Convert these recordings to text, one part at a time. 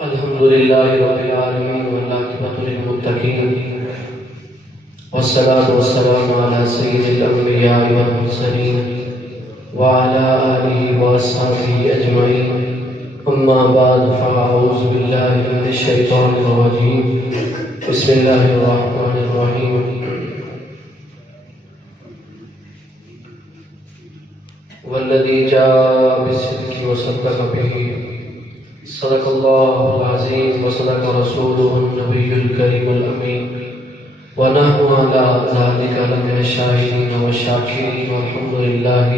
الحمد لله رب العالمين والعاقبة للمتقين والصلاة والسلام على سيد الأنبياء والمرسلين وعلى آله وأصحابه أجمعين أما بعد فأعوذ بالله من الشيطان الرجيم بسم الله الرحمن الرحيم والذي جاء بالصدق وصدق به صدق الله العظيم وصدق رسوله النبي الكريم الأمين ونحن على ذلك لمن الشاهدين والشاكرين والحمد لله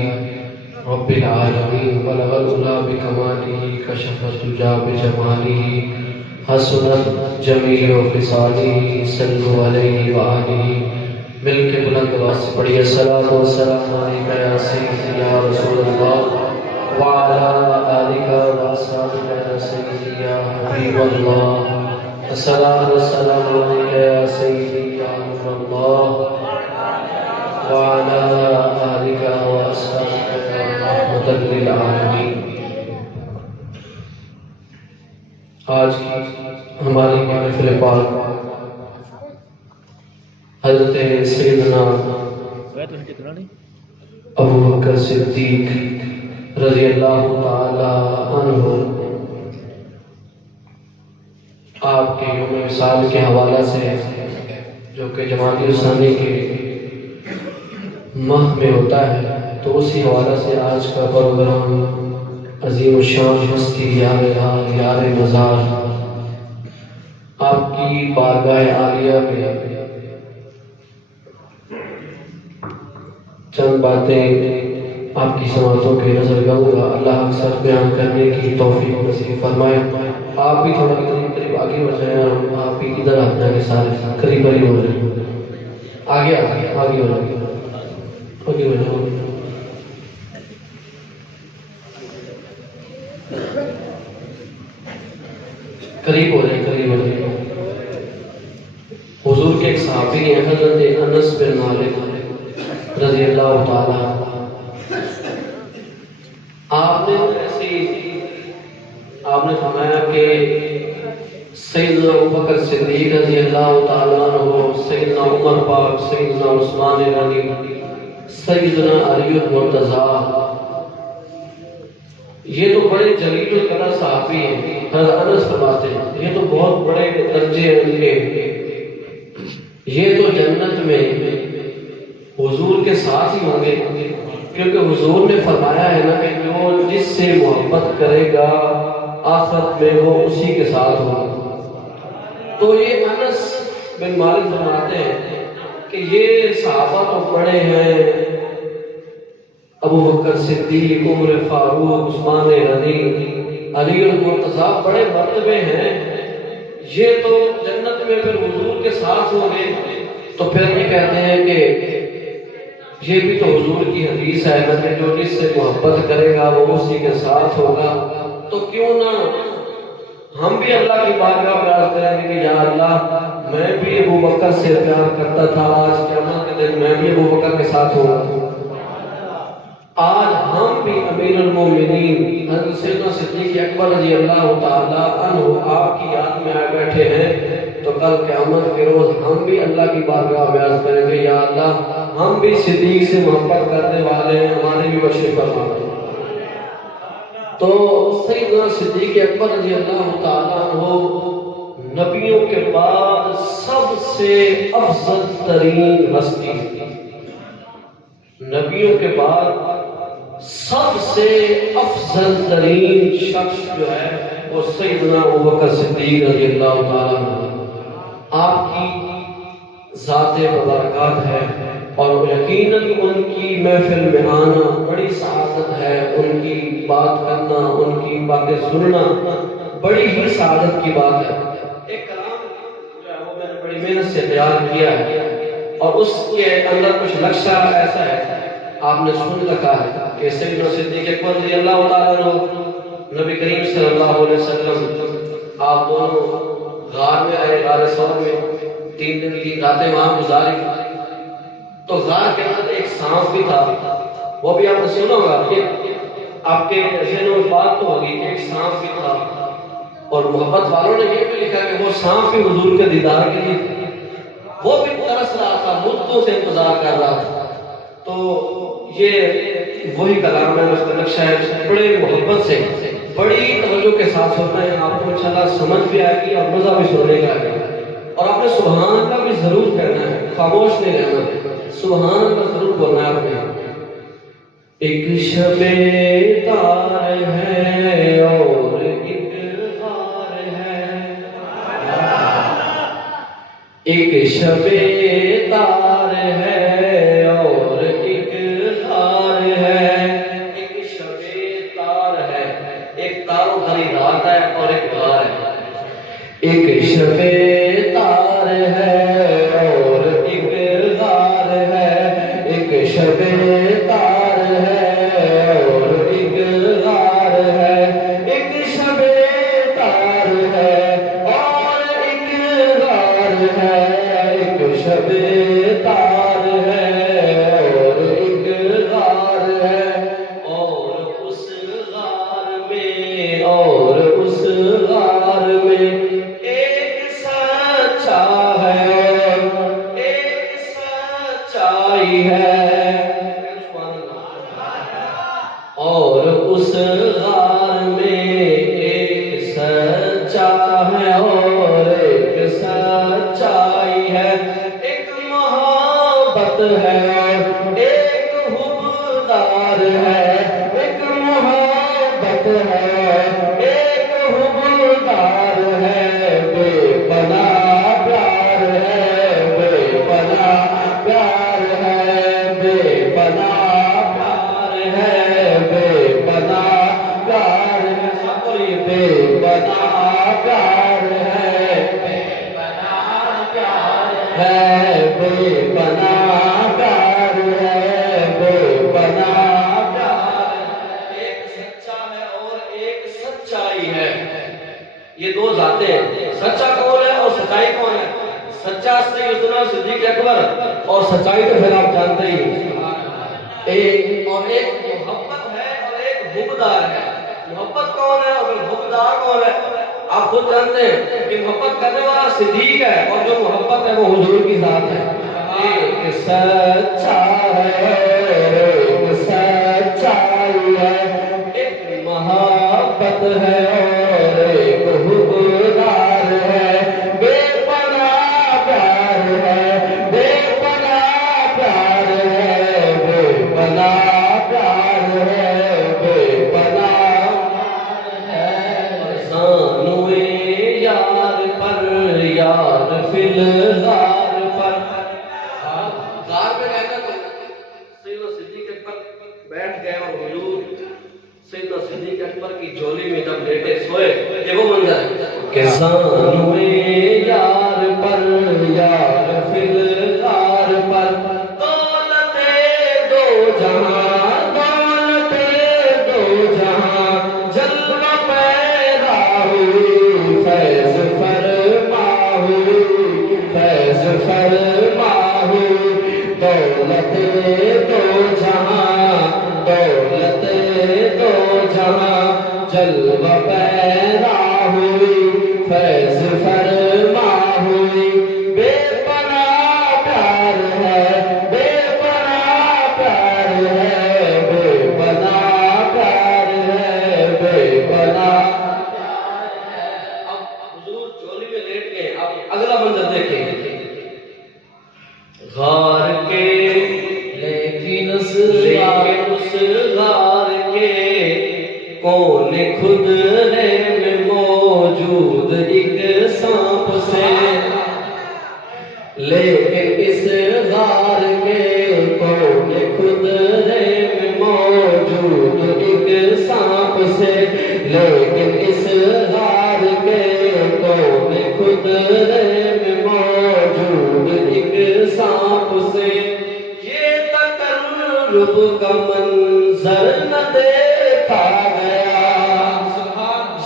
رب العالمين بلغ العلا بكماله كشف الدجى بجماله حسنت جميع خصاله صلوا عليه وآله مل کے بلند آواز سے پڑھیے الصلاۃ والسلام علیک یا سیدی یا رسول اللہ وعلی آلک واصحابک یا سیدی یا حبیب اللہ الصلاۃ والسلام علیک یا سیدی یا نور اللہ وعلی آلک واصحابک یا رحمۃ للعالمین۔ آج کی ہماری محفل پاک حضرت سیدنا ابو بکر صدیق رضی اللہ تعالی عنہ آپ کے یوم وصال کے حوالہ سے جو کہ جمادی الثانی کے ماہ میں ہوتا ہے، تو اسی حوالہ سے آج کا پروگرام عظیم الشان ہستی یار حال یار مزار آپ کی بارگاہ عالیہ میں چند باتیں آپ کی سماعتوں کے نظر کروں گا۔ اللہ اکثر بیان کرنے کی توفیق نصیب فرمائے۔ آپ بھی تھوڑا قریب آگے ہو جائیں، اور آپ بھی ادھر آ جائیں، سارے قریب ہو جائیں، آگے ہو جائیں، آگے ہو جائیں، قریب ہو جائیں، قریب ہو جائیں۔ حضور کے ایک صحابی ہیں حضرت انس بن مالک رضی اللہ تعالیٰ، آپ نے فرمایا کہ سیدنا ابوبکر صدیق رضی اللہ تعالیٰ عنہ، سیدنا عمر پاک، سیدنا عثمان غنی، سیدنا علی المرتضیٰ، یہ تو بڑے جلیل القدر صحابی ہیں۔ حضرت انس فرماتے ہیں یہ تو بہت بڑے درجے ہیں ان کے، یہ تو جنت میں حضور کے ساتھ ہی ہوں گے، کیونکہ حضور نے فرمایا ہے نا کہ جو جس سے محبت کرے گا آخرت میں وہ اسی کے ساتھ ہوگا۔ تو یہ انس بن مالک فرماتے ہیں کہ یہ صحابہ تو بڑے ہیں، ابو بکر صدیق، عمر فاروق، عثمان غنی، علی المرتضیٰ، بڑے مرتبے ہیں، یہ تو جنت میں پھر حضور کے ساتھ ہوں گے۔ تو پھر یہ کہتے ہیں کہ یہ بھی تو حضور کی حدیث ہے کہ جو جس سے محبت کرے گا وہ اسی کے ساتھ ہوگا۔ تو کیوں نہ ہم بھی اللہ کی بارگاہ میں عرض کریں گے کہ یا اللہ میں بھی ابو بکر سے پیار کرتا تھا، آج قیامت کے دن میں بھی ابو بکر کے ساتھ ہوں گا۔ آج ہم بھی امیر المومنین حضرت سیدنا صدیق اکبر رضی اللہ تعالیٰ عنہ آپ کی یاد میں آئے بیٹھے ہیں، تو کل قیامت کے روز ہم بھی اللہ کی بارگاہ میں عرض کریں گے یا اللہ ہم بھی صدیق سے محبت کرنے والے ہیں، ہمارے بھی بشر فرما۔ تو سیدنا صدیق اکبر رضی اللہ تعالیٰ عنہ نبیوں کے بعد سب سے افضل ترین ہستی، نبیوں کے بعد سب سے افضل ترین شخص جو ہے وہ سیدنا ابوبکر صدیق رضی اللہ تعالیٰ عنہ، آپ کی ذات مبارکات ہے، اور یقیناً ان کی محفل میں آنا بڑی سعادت ہے، ان کی بات کرنا، ان کی باتیں سننا بڑی ہی سعادت کی بات ہے۔ ایک کلام جو ہے وہ میں نے بڑی محنت سے تیار کیا ہے، اور اس کے اندر کچھ نقشہ ایسا ہے آپ نے سن رکھا ہے کہ سیدنا صدیق اکبر رضی اللہ تعالیٰ عنہ نبی کریم صلی اللہ علیہ وسلم آپ دونوں غار میں آئے، غار ثور میں 3 دن کی راتیں وہاں گزاری۔ تو غار کے اندر ایک سانپ بھی تھا، وہ بھی آپ نے سنا ہوگا، آپ کے ذہنوں میں بات تو ہوگی کہ ایک سانپ بھی تھا، اور محبت والوں نے یہ بھی لکھا کہ وہ سانپ بھی حضور کے دیدار کے لیے تھا، وہ بھی ترس رہا تھا، مدتوں سے انتظار کر رہا تھا۔ تو یہ وہی کلام ہے، اس کا نقشہ ہے، بڑے محبت سے بڑی توجہ کے ساتھ سننا ہے، آپ کو انشاءاللہ سمجھ بھی آئے گی اور مزہ بھی سننے کا آئے گا، اور آپ نے سبحان اللہ بھی ضرور کہنا ہے، خاموش نہیں رہنا، سبحان اللہ ضرور بولنا ہے آپ نے۔ ایک شب تار ہے اور ایک غار ہے، ایک شب تار ہے اور ایک غار ہے، ایک شب تار ہے، ایک تاروں بھری رات ہے اور ایک غار ہے، ایک شب تار ہے اور ایک غار ہے، ایک شب تار ہے اور ایک غار ہے، ایک شب تار ہے اور ایک غار ہے، ایک شب تار ہے اور ایک غار ہے، اور اس غار میں، اور اس غار میں ایک سچا ہے، ایک سچائی ہے، اور اس غار میں ایک سچا ہے اور ایک سچائی ہے، ایک محبت ہے، ایک حبدار ہے، ایک محبت ہے، ایک حبدار ہے، بے پناہ پیار ہے، بے پناہ پیار ہے، بے پناہ پیار ہے، بے پناہ پیار ہے، سب بولیے بے پناہ پیار ہے، بے پناہ پیار ہے، بے پناہ پیار ہے، بے پناہ پیار ہے، ایک سچا ہے اور ایک سچائی ہے، یہ دو ذاتیں ہیں، سچا کون ہے اور سچائی کون ہے؟ سچا سیدنا صدیق اکبر، اور سچائی تو پھر آپ جانتے ہی ہیں، ایک اور ایک محبت ہے اور ایک حبدار ہے، محبت کون ہے اور حبدار کون ہے؟ آپ خود جانتے ہیں کہ محبت کرنے والا صدیق ہے، اور جو محبت ہے وہ حضور کی ذات ہے، ایک سچا ہے، ایک سچائی ہے، ایک محبت ہے اور ایک حبدار ہے، بے پناہ پیار ہے، بے پناہ پیار ہے، بے پناہ پیار ہے، بے پناہ ہے، سانوے یار پر یار فی الغار پر، غار میں رہنا تو سیدنا صدیق اکبر بیٹھ گئے اور حضور سیدنا صدیق اکبر کی جھولی میں جب لیٹے سوئے، یہ وہ منظر ہے کہ سانوے یار پر یار فی الغار پر، دولت دو جہاں، دولت دو جہاں، جلوہ پیدا ہوئی، فیض فرما ہوئی، فیض فرما ہوئی، دولت دو جہاں، دولت دو جہاں، جلوہ پیدا ہوئی، فیض فرما ہوئی، بے پناہ پیار ہے، بے پناہ پیار ہے، بے پناہ پیار ہے، بے پناہ پیار ہے۔ اب حضور چولی میں لیٹ گئے، اب اگلا منظر دیکھیں، غار کے لیکن اس غار کے کون خود ہے میں موجود ایک سانپ سے، لیکن اس غار کے کون خود ہے میں موجود ایک سانپ سے، لیکن اس غار کے کون خود ہے میں موجود ایک سانپ سے، یہ تقرب کا منظر نہ دیکھا گیا،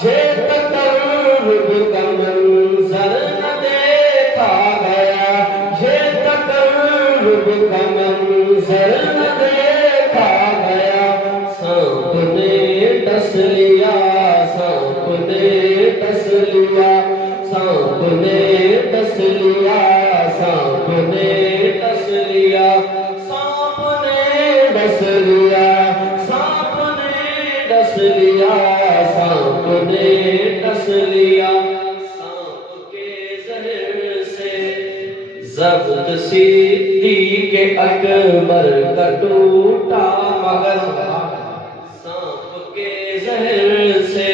یہ تقرب کا منظر نہ دیکھا گیا، یہ تقرب کا منظر نہ دیکھا گیا، سانپ نے ڈس لیا سانپ نے ڈس لیا سانپ نے ڈس لیا سانپ نے ڈس لیا سانپ نے ڈس لیا سانپ نے ڈس لیا سانپ نے ڈس لیا سانپ کے زہر سے ضبط صدیق اکبر کا ٹوٹا مگر سانپ کے زہر سے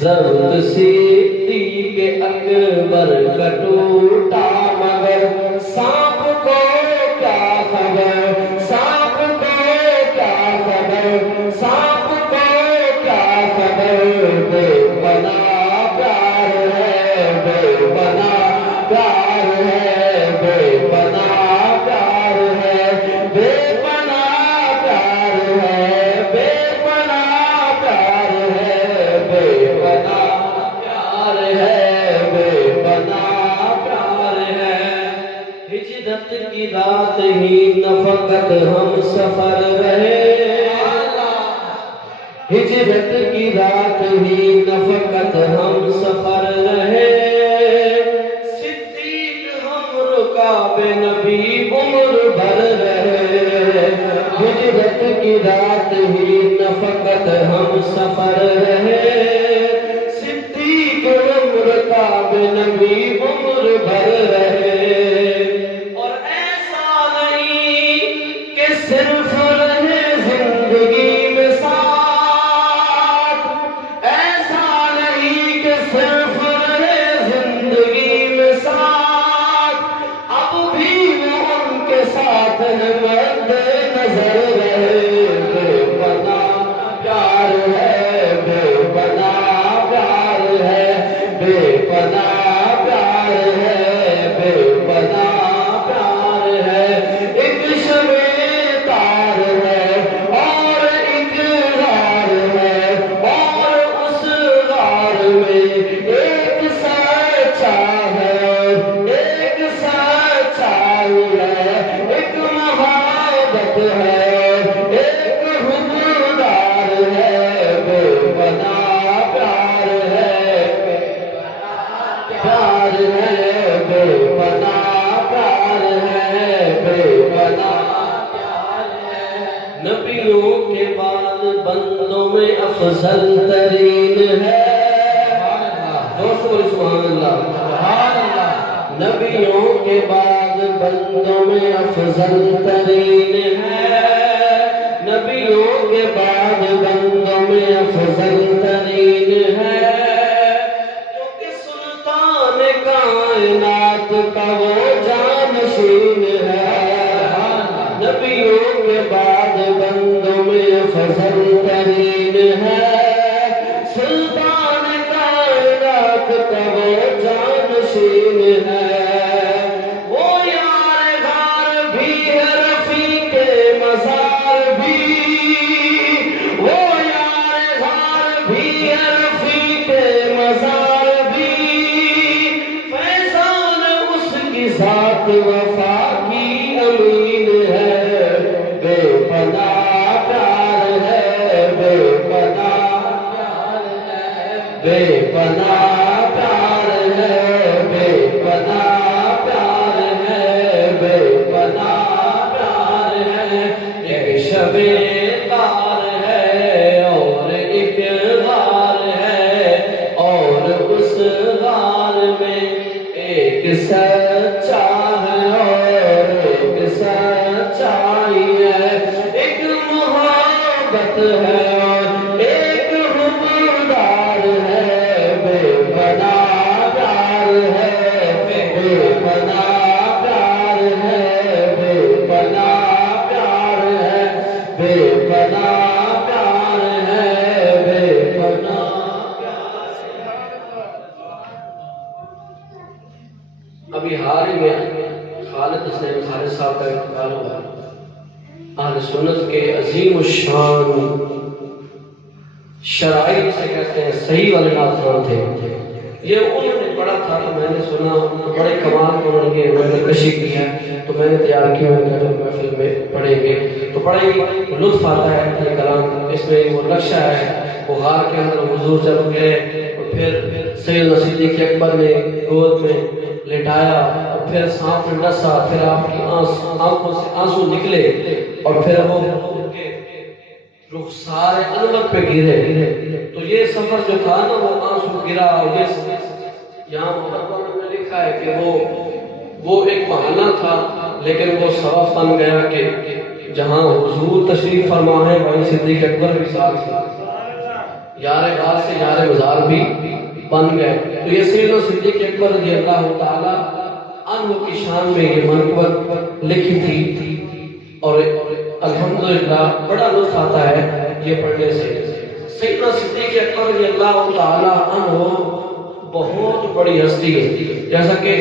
ضبط صدیق اکبر کا ٹوٹا مگر سانپ کو کیا خبر سانپ کو کیا خبر سانپ کو کیا خبر بے پناہ پیار ہے بے پناہ پیار ہے بے پناہ پیار ہے بے پناہ پیار ہے بے پناہ پیار ہے بے پناہ پیار ہے بے پناہ پیار ہے ہجرت کی رات ہی نہ فقط ہم سفر رہے ہجرت کی رات ہی نہ فقط ہم سفر رہے صدیق ہم رکاب نبی عمر بھر رہے ہجرت کی رات ہی نہ فقط ہم سفر رہے صدیق ہم رکاب نبی عمر بھر رہے اور ایسا نہیں کہ صرف رہے زندگی میں نبیوں کے بعد بندوں میں افضل ترین ہے سبحان اللہ نبیوں کے بعد بندوں میں افضل ترین ہے نبیوں کے بعد بندوں میں افضل ترین ہے کیونکہ سلطان کائنات کا وہ جانشین ہے نبیوں کے بعد بندوں میں افضل ترین ہے سلطان کائنات کا وہ جانشین ہے وہ یار غار بھی ہے رفیق مزار بھی وہ یار غار بھی ہے رفیق مزار بھی فیضان اس کی ذات وفا کی امین ہے بے پناہ پیار ہے بے پناہ پیار ہے بے پناہ پیار ہے بے پناہ پیار ہے بے پناہ پیار ہے ایک شب تار ہے اور ایک غار ہے اور اس غار میں ایک سچا ہے اور ایک سچائی ہے ایک محبت ہے اور ایک حبدار ہے بے پناہ پیار ہے بے پناہ پیار ہے بے پناہ پیار ہے بے پناہ پیار ہے بے پناہ پیار ابھی حال ہی میں خالد حسین خالد صاحب کا انتقال ہوا اہل سنت کے عظیم الشان شرائط سے کہتے ہیں صحیح والے ناظران تھے یہ انہوں نے پڑھا تھا تو میں نے سنا بڑے کمال کو انہوں نے نقشی کی ہے تو میں نے تیار کیا میں نے محفل میں پڑھیں گے تو بڑا ہی لطف آتا ہے یہ کلام اس میں وہ نقشہ ہے وہ غار کے اندر حضور جب گئے اور پھر سیدنا صدیق اکبر نے گود میں لٹایا اور پھر سانپ نے ڈسا، پھر آپ کی آنکھوں سے آنسو نکلے اور پھر وہ رخسار انور پہ گرے. تو یہ سفر جو تھا نا وہ آنسو گرا، اور یہ یہاں محمد نے لکھا ہے کہ وہ ایک بہانہ تھا لیکن وہ سبب بن گیا کہ جہاں حضور تشریف فرما ہے وہیں صدیق اکبر بھی ساتھ تھا، یار غار سے یار مزار بھی بن گئے. تو یہ سیدنا صدیق اکبر رضی اللہ تعالی عنہ کی شان میں یہ منقبت لکھی تھی، اور الحمدللہ بڑا لطف آتا ہے یہ پڑھنے سے. سیدنا صدیق اکبر رضی اللہ تعالی عنہ بہت بڑی ہستی ہے. جیسا کہ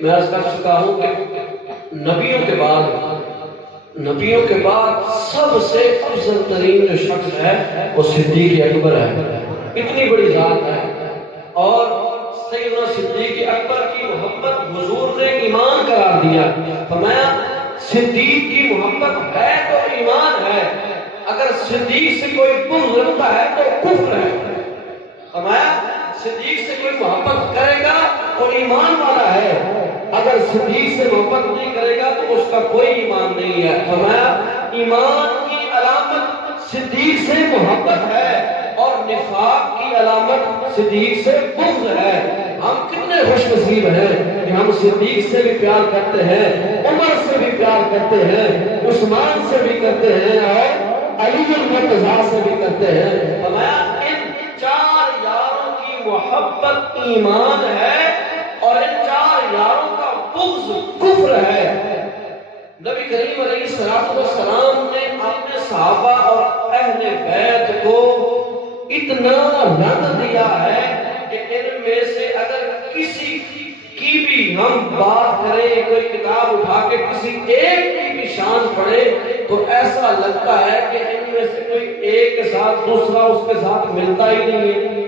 میں عرض کر چکا ہوں کہ نبیوں کے بعد سب سے افضل ترین جو شخص ہے وہ صدیق اکبر ہے. اتنی بڑی ذات ہے. اور سیدنا صدیق اکبر کی محبت حضور نے ایمان قرار دیا. فرمایا صدیق کی محبت ہے تو ایمان ہے، اگر صدیق سے کوئی بغض رکھتا ہے تو کفر ہے. فرمایا صدیق سے کوئی محبت کرے گا اور ایمان والا ہے، اگر صدیق سے محبت نہیں کرے گا تو اس کا کوئی ایمان نہیں ہے. فرمایا ایمان کی علامت صدیق سے محبت ہے اور نفاق کی علامت صدیق سے بغض ہے. ہم کتنے خوش نصیب ہیں کہ ہم صدیق سے بھی پیار کرتے ہیں، عمر سے بھی پیار کرتے ہیں، عثمان سے بھی کرتے ہیں اور علی المرتضیٰ سے بھی کرتے ہیں. فرمایا ان چار یاروں کی محبت ایمان ہے اور ان چار یاروں کا بغض کفر ہے. نبی کریم علیہ السلام نے اپنے صحابہ اور اہل بیت کو اتنا رنگ دیا ہے کہ ان میں سے اگر کسی کی بھی ہم بات کریں، کوئی کتاب اٹھا کے کسی ایک کی بھی شان پڑھے تو ایسا لگتا ہے کہ ان میں سے کوئی ایک کے ساتھ دوسرا اس کے ساتھ ملتا ہی نہیں ہے.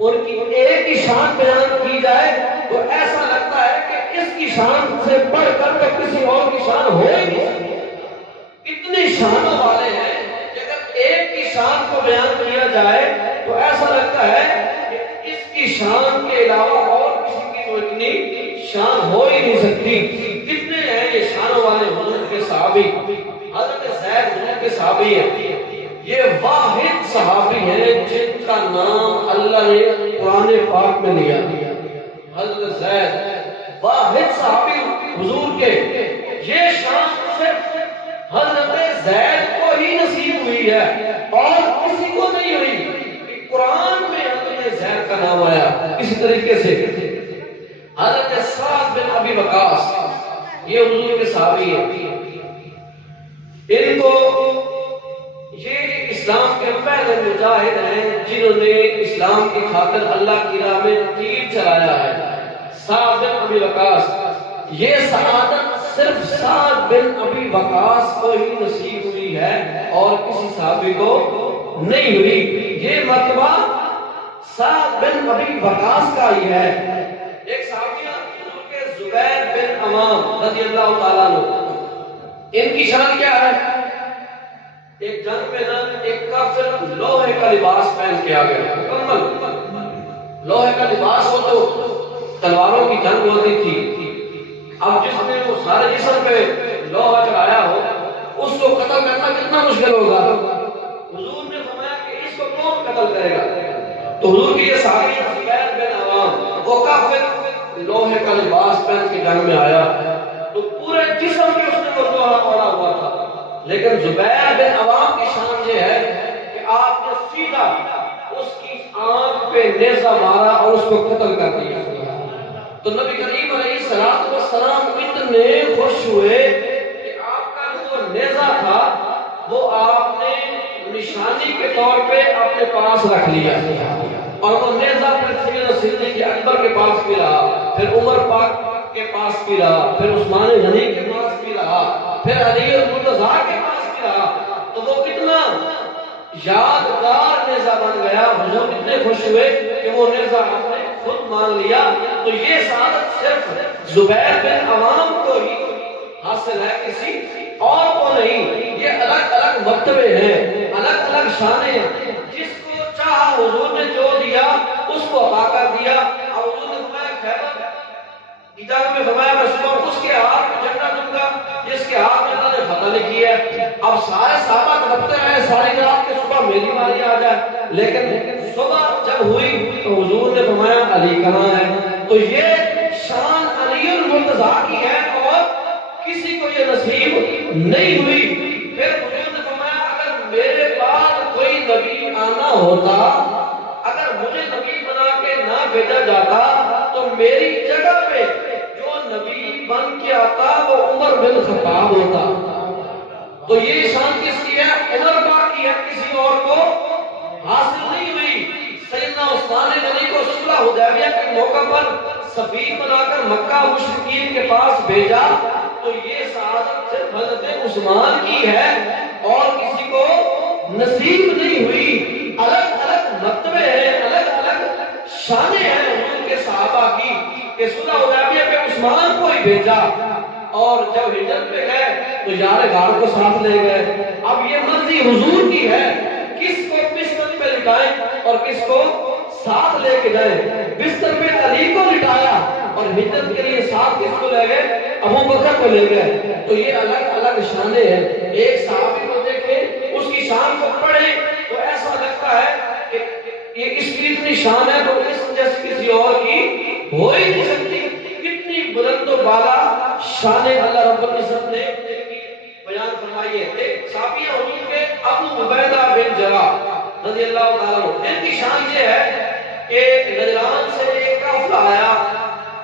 ان کی ایک ہی شان بیان کی جائے تو ایسا لگتا ہے کہ اس کی شان سے بڑھ کر کے کسی اور کی شان ہو ہی نہیں سکتی. اتنی شانوں والے ہیں کہ اگر ایک کی شان کو بیان کیا جائے تو ایسا لگتا ہے کہ اس کی شان کے علاوہ اور کسی کی تو اتنی شان ہو ہی نہیں سکتی. کتنے ہیں یہ شانوں والے حضور کے صحابی. حضرت زید حضور کے صحابی ہیں. یہ واحد صحابی ہیں جن کا نام اللہ نے قرآن پاک میں لیا. حضرت زید واحد صحابی حضور کے. یہ شان صرف حضرت زید کو ہی نصیب ہوئی ہے اور کسی کو نہیں ہوئی. قرآن میں حضرت زید کا نام آیا. اسی طریقے سے حضرت سعد بن ابی وقاص یہ حضور کے صحابی ہیں. ان کو یہ اسلام کے پہلے مجاہد ہیں جنہوں نے اسلام کی خاطر اللہ کی راہ میں تیر چلایا ہے. سعد بن ابی وقاص، یہ سعادت صرف سعد بن ابی وقاص کو ہی نصیب ہوئی ہے اور کسی صحابی کو نہیں ہوئی. یہ مرتبہ سعد بن ابی وقاص کا ہی ہے. ایک صحابی حضور کے زبیر بن عوام رضی اللہ تعالیٰ عنہ، ان کی شان کیا ہے؟ ایک جنگ میں نا ایک کافر لوہے کا لباس پہن کے آ گیا، مکمل لوہے کا لباس ہو تو تلواروں کی جنگ ہوتی تھی. اب جس نے وہ سارے جسم پہ لوہا چڑھایا ہو اس کو قتل کرنا کتنا مشکل ہوگا. حضور نے فرمایا کہ اس کو کون قتل کرے گا؟ تو حضور کی یہ صحابی زبیر بن عوام، وہ کافر لوہے کا لباس پہن کے جنگ میں آیا تو پورے جسم پہ اس نے لوہا پڑا ہوا تھا. لیکن زبیر بن عوام کی شان یہ ہے کہ آپ نے سیدھا اس کی آنکھ پہ نیزہ مارا اور اس کو قتل کر دیا. تو نبی کریم علیہ السلام اتنے خوش ہوئے کہ آپ کا جو نیزہ تھا وہ آپ نے نشانی کے طور پہ اپنے پاس رکھ لیا اور وہ نیزہ پھر سیدنا صدیق اکبر کے پاس بھی رہا، پھر عمر پاک کے پاس بھی رہا، پھر عثمان غنی کے پاس بھی رہا، پھر علی المرتضیٰ کے پاس بھی رہا. تو وہ کتنا یادگار نیزہ بن گیا. حضور اتنے خوش ہوئے کہ وہ نیزہ آپ نے خود مان لیا. تو یہ سعادت صرف زبیر بن عوام کو ہی حاصل ہے، کسی اور کو نہیں. یہ الگ الگ مرتبے ہیں، الگ الگ شانیں ہیں. جس کو کتاب میں فرمایا میں صبح اس کے ہاتھ میں جھنڈا دوں گا جس کے ہاتھ میں اللہ نے فتح لکھی ہے. اب سارے صحابہ تڑپتے رہے ساری رات کہ صبح میری باری آ جائے، لیکن صبح جب ہوئی تو حضور نے فرمایا علی کہاں ہے؟ تو یہ شان علی المرتضیٰ کی ہے اور کسی کو یہ نصیب نہیں ہوئی. پھر حضور نے فرمایا اگر میرے بعد کوئی نبی آنا ہوتا، اگر مجھے نبی بنا کے نہ بھیجا جاتا تو میری جگہ پہ جو نبی بن کے آتا وہ عمر بن خطاب ہوتا. تو یہ شان کس کی ہے؟ عمر پاک کی ہے، کسی اور کو حاصل نہیں ہوئی. سیدنا عثمان غنی کو صلح حدیبیہ کے موقع پر سفیر بنا کر مکہ مشرکین کے پاس بھیجا تو یہ سعادت صرف حضرت عثمان کی ہے اور کسی کو نصیب نہیں ہوئی. الگ الگ مرتبے ہیں، الگ الگ شانیں ہیں حضور کے صحابہ کی کہ صلح حدیبیہ پہ عثمان کو ہی بھیجا اور جب ہجرت پہ گئے تو یار غار کو ساتھ لے گئے. اب یہ مرضی حضور کی ہے کس کو بستر پہ لٹائیں اور کس کو ساتھ لے کے جائیں. بستر پہ علی کو لٹایا اور ہجرت کے لیے ساتھ کس کو لے گئے؟ ابو بکر کو لے گئے. تو یہ الگ الگ شانیں ہیں. ایک صحابی کو دیکھیں، اس کی شان کو پڑھیں تو ایسا لگتا ہے کہ یہ اس کی اتنی شان ہے تو اس جیسی کسی اور کی ہو ہی نہیں سکتی. کتنی بلند و بالا شان اللہ رب العزت نے بیان فرمائی ہے. ایک صحابی حضور کے ابو عبیدہ بن جراح رضی اللہ تعالیٰ عنہ، ان کی شان یہ ہے کہ نجران سے ایک قافلہ آیا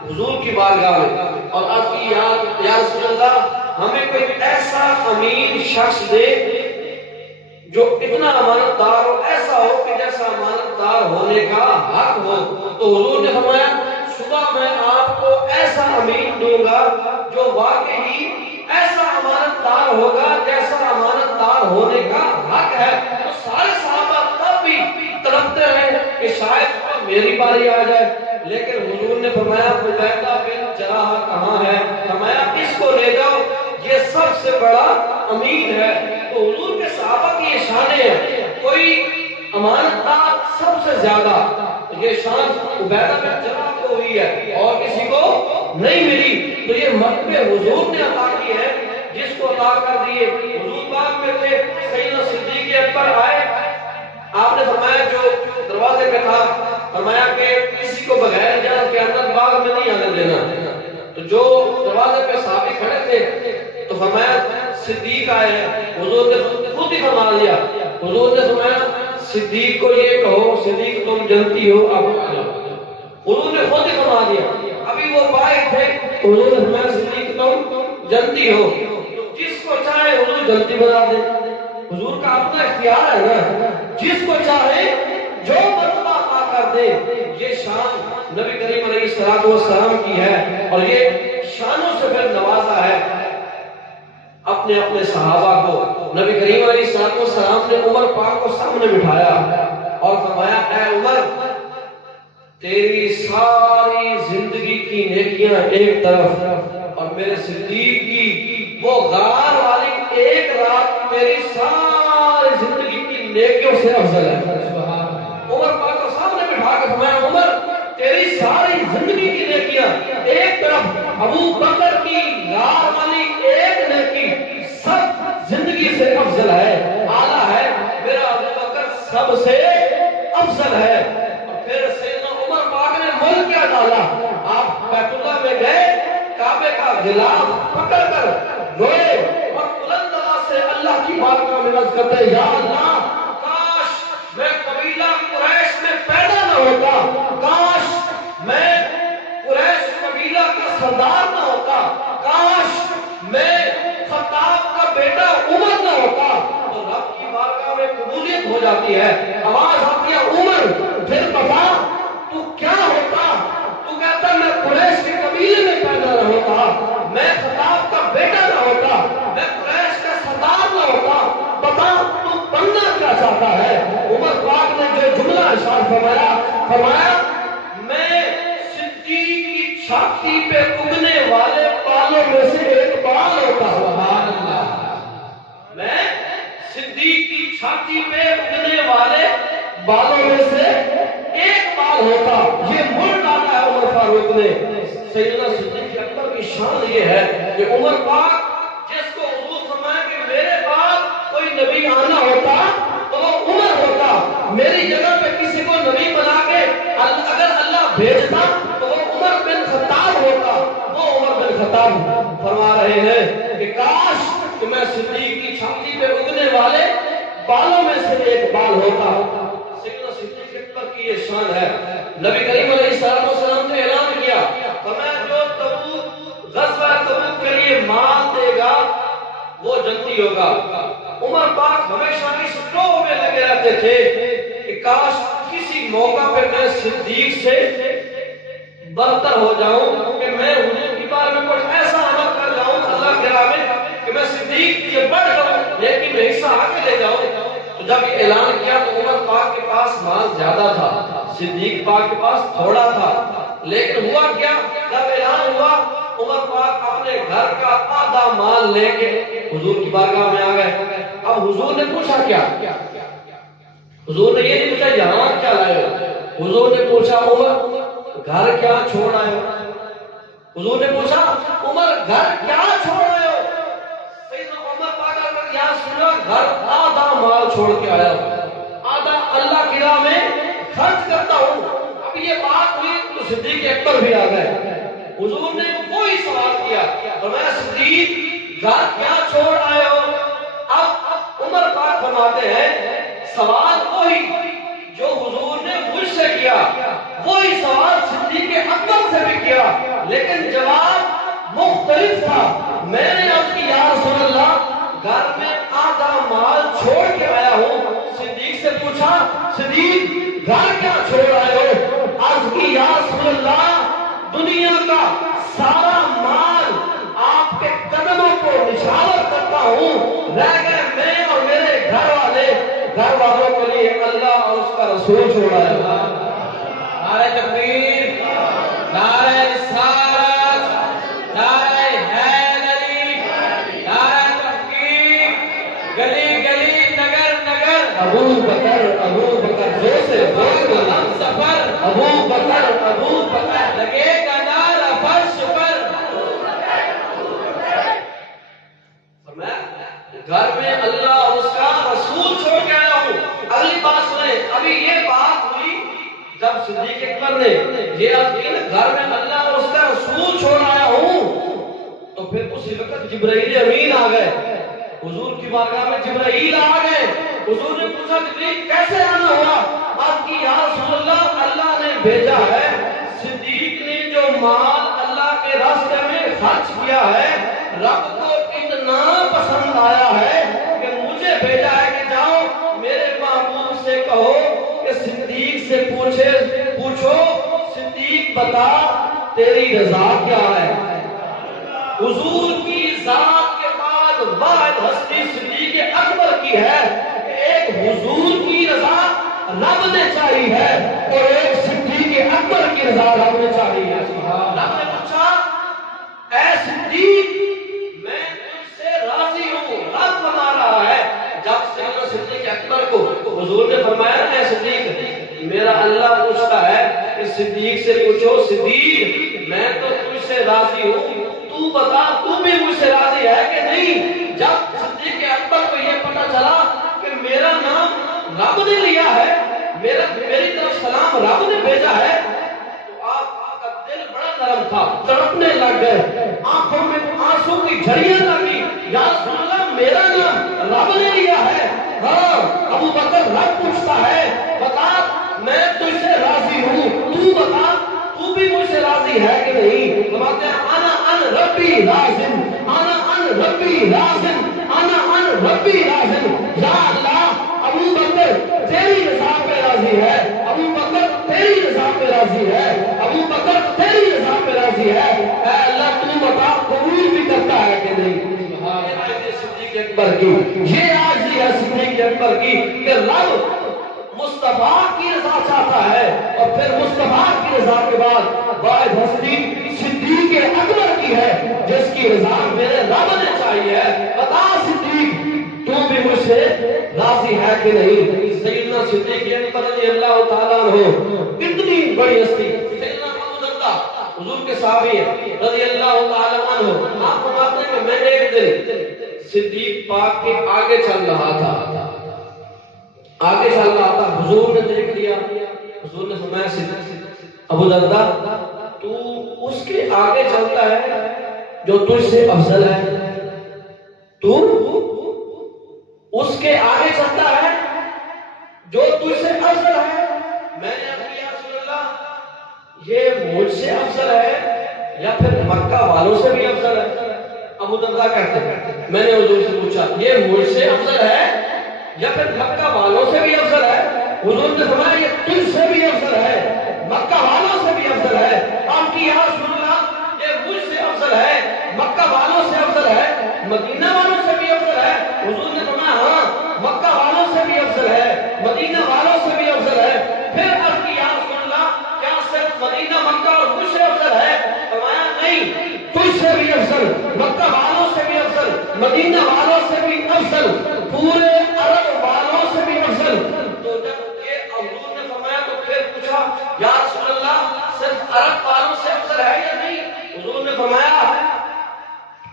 حضور کی بارگاہ میں اور عرض کی یا رسول اللہ ہمیں کوئی ایسا امین شخص دے جو اتنا امانت دار ہو، ایسا ہو کہ جیسا امانت دار ہونے کا حق ہو. تو حضور نے فرمایا صبح میں آپ کو ایسا امین دوں گا جو واقعی ایسا امانت دار ہوگا جیسا امانت دار ہونے کا حق ہے. تو سارے صحابہ تب بھی تڑپتے رہے کہ شاید میری باری آ جائے، لیکن حضور نے فرمایا عبیدہ بن جراح کہاں ہے؟ فرمایا اس کو لے جاؤ، یہ سب سے بڑا امین ہے. تو حضور کے صحابہ کی یہ شانیں ہیں. کوئی امانت دار سب سے زیادہ یہ شان عبیدہ بن جراح کو ہوئی ہے اور کسی کو نہیں ملی. تو یہ مرتبے حضور نے عطا کی ہے جس کو عطا کر دیے. حضور باغ میں تھے، سیدنا صدیق اکبر آئے، آپ نے فرمایا جو دروازے پہ تھا فرمایا کہ کسی کو بغیر اجازت کے اندر باغ میں نہیں آنے دینا. تو جو دروازے پہ صحابی کھڑے تھے تو فرمایا صدیق آئے ہیں. حضور نے خود ہی فرما دیا. حضور نے فرمایا صدیق کو یہ کہو صدیق تم جنتی ہو اب آ جاؤ. حضور نے خود ہی فرما دیا. ابھی وہ باہر تھے حضور نے فرمایا صدیق تم جنتی ہو. جس کو چاہے حضور جنتی بنا دے. حضور کا اپنا اختیار ہے نا، جس کو چاہے جو مرتبہ عطا کر دے. یہ شان نبی کریم علیہ الصلوۃ والسلام کی ہے اور یہ شانوں سے پھر نوازا ہے اپنے اپنے صحابہ کو. نبی کریم علیہ الصلوۃ والسلام نے عمر پاک کو سامنے بٹھایا اور فرمایا اے عمر تیری ساری زندگی کی نیکیاں ایک طرف اور میرے صدیق کی وہ غار والی ایک رات میری ساری زندگی کی نیکیوں سے افضل ہے. عمر پاک کو سامنے بٹھا کے فرمایا عمر تیری ساری زندگی کی نیکیاں ایک طرف، ابو بکر کی غار والی ایک نیکی سب زندگی سے افضل ہے، اعلیٰ ہے. میرا ابو بکر سب سے افضل ہے. اور پھر سیدنا عمر پاک نے مول کیا ڈالا. آپ بیت اللہ میں گئے، کعبے کا غلاف پکڑ کر روئے اور بلند آواز سے اللہ کی بارگاہ میں عرض کرتے یا اللہ کاش میں قبیلہ قریش میں پیدا نہ ہوتا، کاش میں قریش قبیلہ کا سردار نہ ہوتا، کاش میں خطاب کا بیٹا عمر نہ ہوتا. تو رب کی بارگاہ میں قبولیت ہو جاتی ہے. آواز آتی ہے عمر پھر بتا تو کیا ہوتا؟ تو کہتا میں قریش کے قبیلے میں پیدا نہ ہوتا، میں خطاب کا بیٹا نہ ہوتا، میں قریش کا سردار نہ ہوتا. بتا تو بننا کیا چاہتا ہے؟ عمر پاک نے جو جملہ ارشاد فرمایا میں صدیق کی چھاتی پہ اگنے والے بالوں میں سے ایک بال ہوتا. سبحان اللہ. میں صدیق کی چھاتی پہ اگنے والے بالوں میں سے ایک بال ہوتا. یہ مڑ ڈالا ہے عمر فاروق نے. سیدنا صدیق کی شان یہ ہے کہ عمر پاک جس کو حضور فرمایا کہ میرے بعد کوئی نبی آنا ہوتا تو وہ عمر ہوتا، میری جگہ پہ کسی کو نبی بنا کے اگر اللہ بھیجتا تو وہ عمر بن خطاب ہوتا، وہ عمر بن خطاب فرما رہے ہیں کہ کاش کہ میں صدیق کی چھاتی پہ اگنے والے بالوں میں سے ایک بال ہوتا۔ سیدنا صدیق اکبر کی یہ شان ہے۔ نبی کریم علیہ السلام نے اعلان کیا فرمایا جو تبوک غزوہ تبوک کے لیے مال دے گا وہ جنتی ہوگا۔ عمر پاک ہمیشہ اس روح میں لگے رہتے تھے کہ کاش کسی موقع پہ میں صدیق سے برتر ہو جاؤں کہ میں حضور کی بارے میں کچھ ایسا عمل کر جاؤں اللہ کے راہ میں کہ میں صدیق سے بڑھ جاؤں لیکن میں حصہ آگے لے جاؤں۔ تو جب یہ اعلان کیا تو عمر پاک کے پاس مال زیادہ تھا، صدیق پاک کے پاس تھوڑا تھا، لیکن ہوا کیا جب اعلان ہوا عمر پاک اپنے گھر کا آدھا مال لے کے حضور کی بارگاہ میں آ گئے۔ اب حضور نے پوچھا کیا؟ حضور نے یہ نہیں پوچھا یہاں کیا لائے ہو، حضور نے پوچھا عمر گھر کیا چھوڑ آئے ہو؟ حضور نے پوچھا عمر گھر کیا چھوڑ آئے ہو؟ سیدنا عمر پاک اگر یہاں سنا گھر آدھا مال چھوڑ کے آیا ہوں، آدھا اللہ کی راہ میں خرچ کرتا ہوں۔ اب یہ بات ہوئی تو صدیق اکبر بھی آ گئے۔ حضور نے وہی سوال کیا فرمایا صدیق گھر کیا چھوڑ آئے ہو؟ اب عمر پاک فرماتے ہیں سوال وہی جو حضور نے مجھ سے کیا، وہی سوال صدیق اکبر سے بھی کیا، لیکن جواب مختلف تھا۔ میں نے عرض کی یا رسول اللہ گھر میں آدھا مال چھوڑ کے آیا ہوں۔ صدیق سے پوچھا صدیق گھر کیا چھوڑ آئے ہو؟ عرض کی یا رسول اللہ دنیا کا سارا مال آپ کے قدموں کو نچھاور کرتا ہوں، رہ گئے میں اور میرے گھر والوں کے لیے اللہ اور اس کا رسول چھوڑا ہے۔ نعرہ تکبیر، نعرہ رسالت، نعرہ حیدری، نعرہ تحقیق، گلی گلی نگر نگر ابو بکر زور سے ہم سفر ابو بکر لگے گا نعرہ فرش پر۔ گھر میں اللہ اور اس کا رسول چھوڑ کے آیا ہوں۔ اگلی بات سنیں، ابھی یہ بات ہوئی جب صدیق اکبر نے یہ عرض کی گھر میں اللہ اور اس کا رسول چھوڑ آیا ہوں، تو پھر اسی وقت جبرائیل امین آ گئے، حضور کی بارگاہ میں جبرائیل آ گئے۔ حضور نے پوچھا جبرائیل کیسے آنا ہوا؟ عرض کی یا رسول اللہ نے بھیجا ہے، صدیق نے جو مال اللہ کے راستے میں خرچ کیا ہے رب کو اتنا پسند آیا ہے کہ مجھے بھیجا ہے کہ جاؤ میرے محبوب سے کہو کہ صدیق سے پوچھو صدیق بتا تیری رضا کیا ہے۔ حضور کی ذات کے بعد واحد ہستی صدیق اکبر کی ہے کہ ایک حضور کی رضا رب نے چاہی ہے اور ایک صدیق اکبر کی رضا رب نے چاہی ہے۔ رب نے پوچھا اے صدیق میں تجھ سے راضی ہوں، رب فرما رہا ہے۔ جب سیدنا صدیق اکبر کو حضور نے فرمایا اے صدیق میرا اللہ پوچھتا ہے کہ صدیق سے پوچھو صدیق میں تو تجھ سے راضی ہوں، تو بتا تو بھی مجھ سے راضی ہے کہ نہیں۔ جب صدیق اکبر کو یہ پتہ چلا کہ میرا نام رب نے لیا ہے، میری طرف سلام رب نے بھیجا ہے، تو آپ کا دل بڑا نرم تھا، تڑپنے لگ گئے، آنکھوں میں آنسو کی جھڑیاں لگی۔ یا رسول اللہ میرا نام رب نے لیا ہے، ہاں ابو بکر رب پوچھتا ہے بتا میں تجھ سے راضی ہوں، تو بتا تو بھی مجھ سے راضی ہے کہ نہیں۔ فرماتے ہیں انا ان ربی راضٍ، انا ان ربی راضٍ، انا ان ربی راضٍ۔ یا اللہ ابو بکر تیری رضا پہ راضی ہے، ابو بکر تیری رضا پہ راضی ہے، ابو بکر تیری رضا پہ راضی ہے، اے اللہ تو بتا قبول بھی کرتا ہے کہ نہیں۔ صدیق اکبر کی یہ عاجزی ہے صدیق اکبر کی کہ رب مصطفیٰ کی رضا چاہتا ہے اور پھر مصطفیٰ کی رضا کے بعد واحد ہستی صدیق اکبر کی ہے جس کی رضا میرے رب نے چاہیے ہے۔ بتا صدیق تو بھی مجھ سے راضی ہے کہ نہیں۔ سیدنا صدیق اکبر رضی اللہ تعالیٰ عنہ اتنی بڑی ہستی، سیدنا ابو درداء حضور حضور کے صحابی ہیں رضی اللہ تعالی عنہ، آپ فرماتے ہیں کہ میں نے ایک دن صدیق پاک کے آگے چل رہا تھا، حضور نے دیکھ لیا، حضور نے فرمایا ابو درداء تو اس کے آگے چلتا ہے جو تجھ سے افضل ہے، تو اس کے آگے چلتا ہے جو تجھ سے افضل ہے۔ میں نے کہا یا رسول اللہ یہ مجھ سے افضل ہے یا پھر مکہ والوں سے بھی افضل ہے؟ ابو درداء کہتے ہیں میں نے حضور سے پوچھا یہ مجھ سے افضل ہے یا پھر مکہ والوں سے بھی افضل ہے؟ حضور نے فرمایا یہ تجھ سے بھی افضل ہے، مکہ والوں سے بھی افضل ہے۔ آپ کی یا رسول اللہ یہ مجھ سے افضل ہے، مکہ والوں سے افضل ہے، مدینہ والوں سے بھی افضل ہے؟ حضور نے فرمایا ہاں مکہ والوں سے بھی افضل ہے، مدینہ والوں سے بھی افضل ہے۔ پھر عرض کی یا رسول اللہ کیا صرف مدینہ مکہ اور مجھ سے افضل ہے؟ فرمایا نہیں، تجھ سے بھی افضل، مکہ والوں سے بھی افضل، مدینہ والوں سے بھی افضل، پورے عرب والوں سے بھی افضل۔ تو جب یہ حضور نے فرمایا تو پھر پوچھا یا رسول اللہ صرف عرب والوں سے افضل ہے یا نہیں؟ حضور نے فرمایا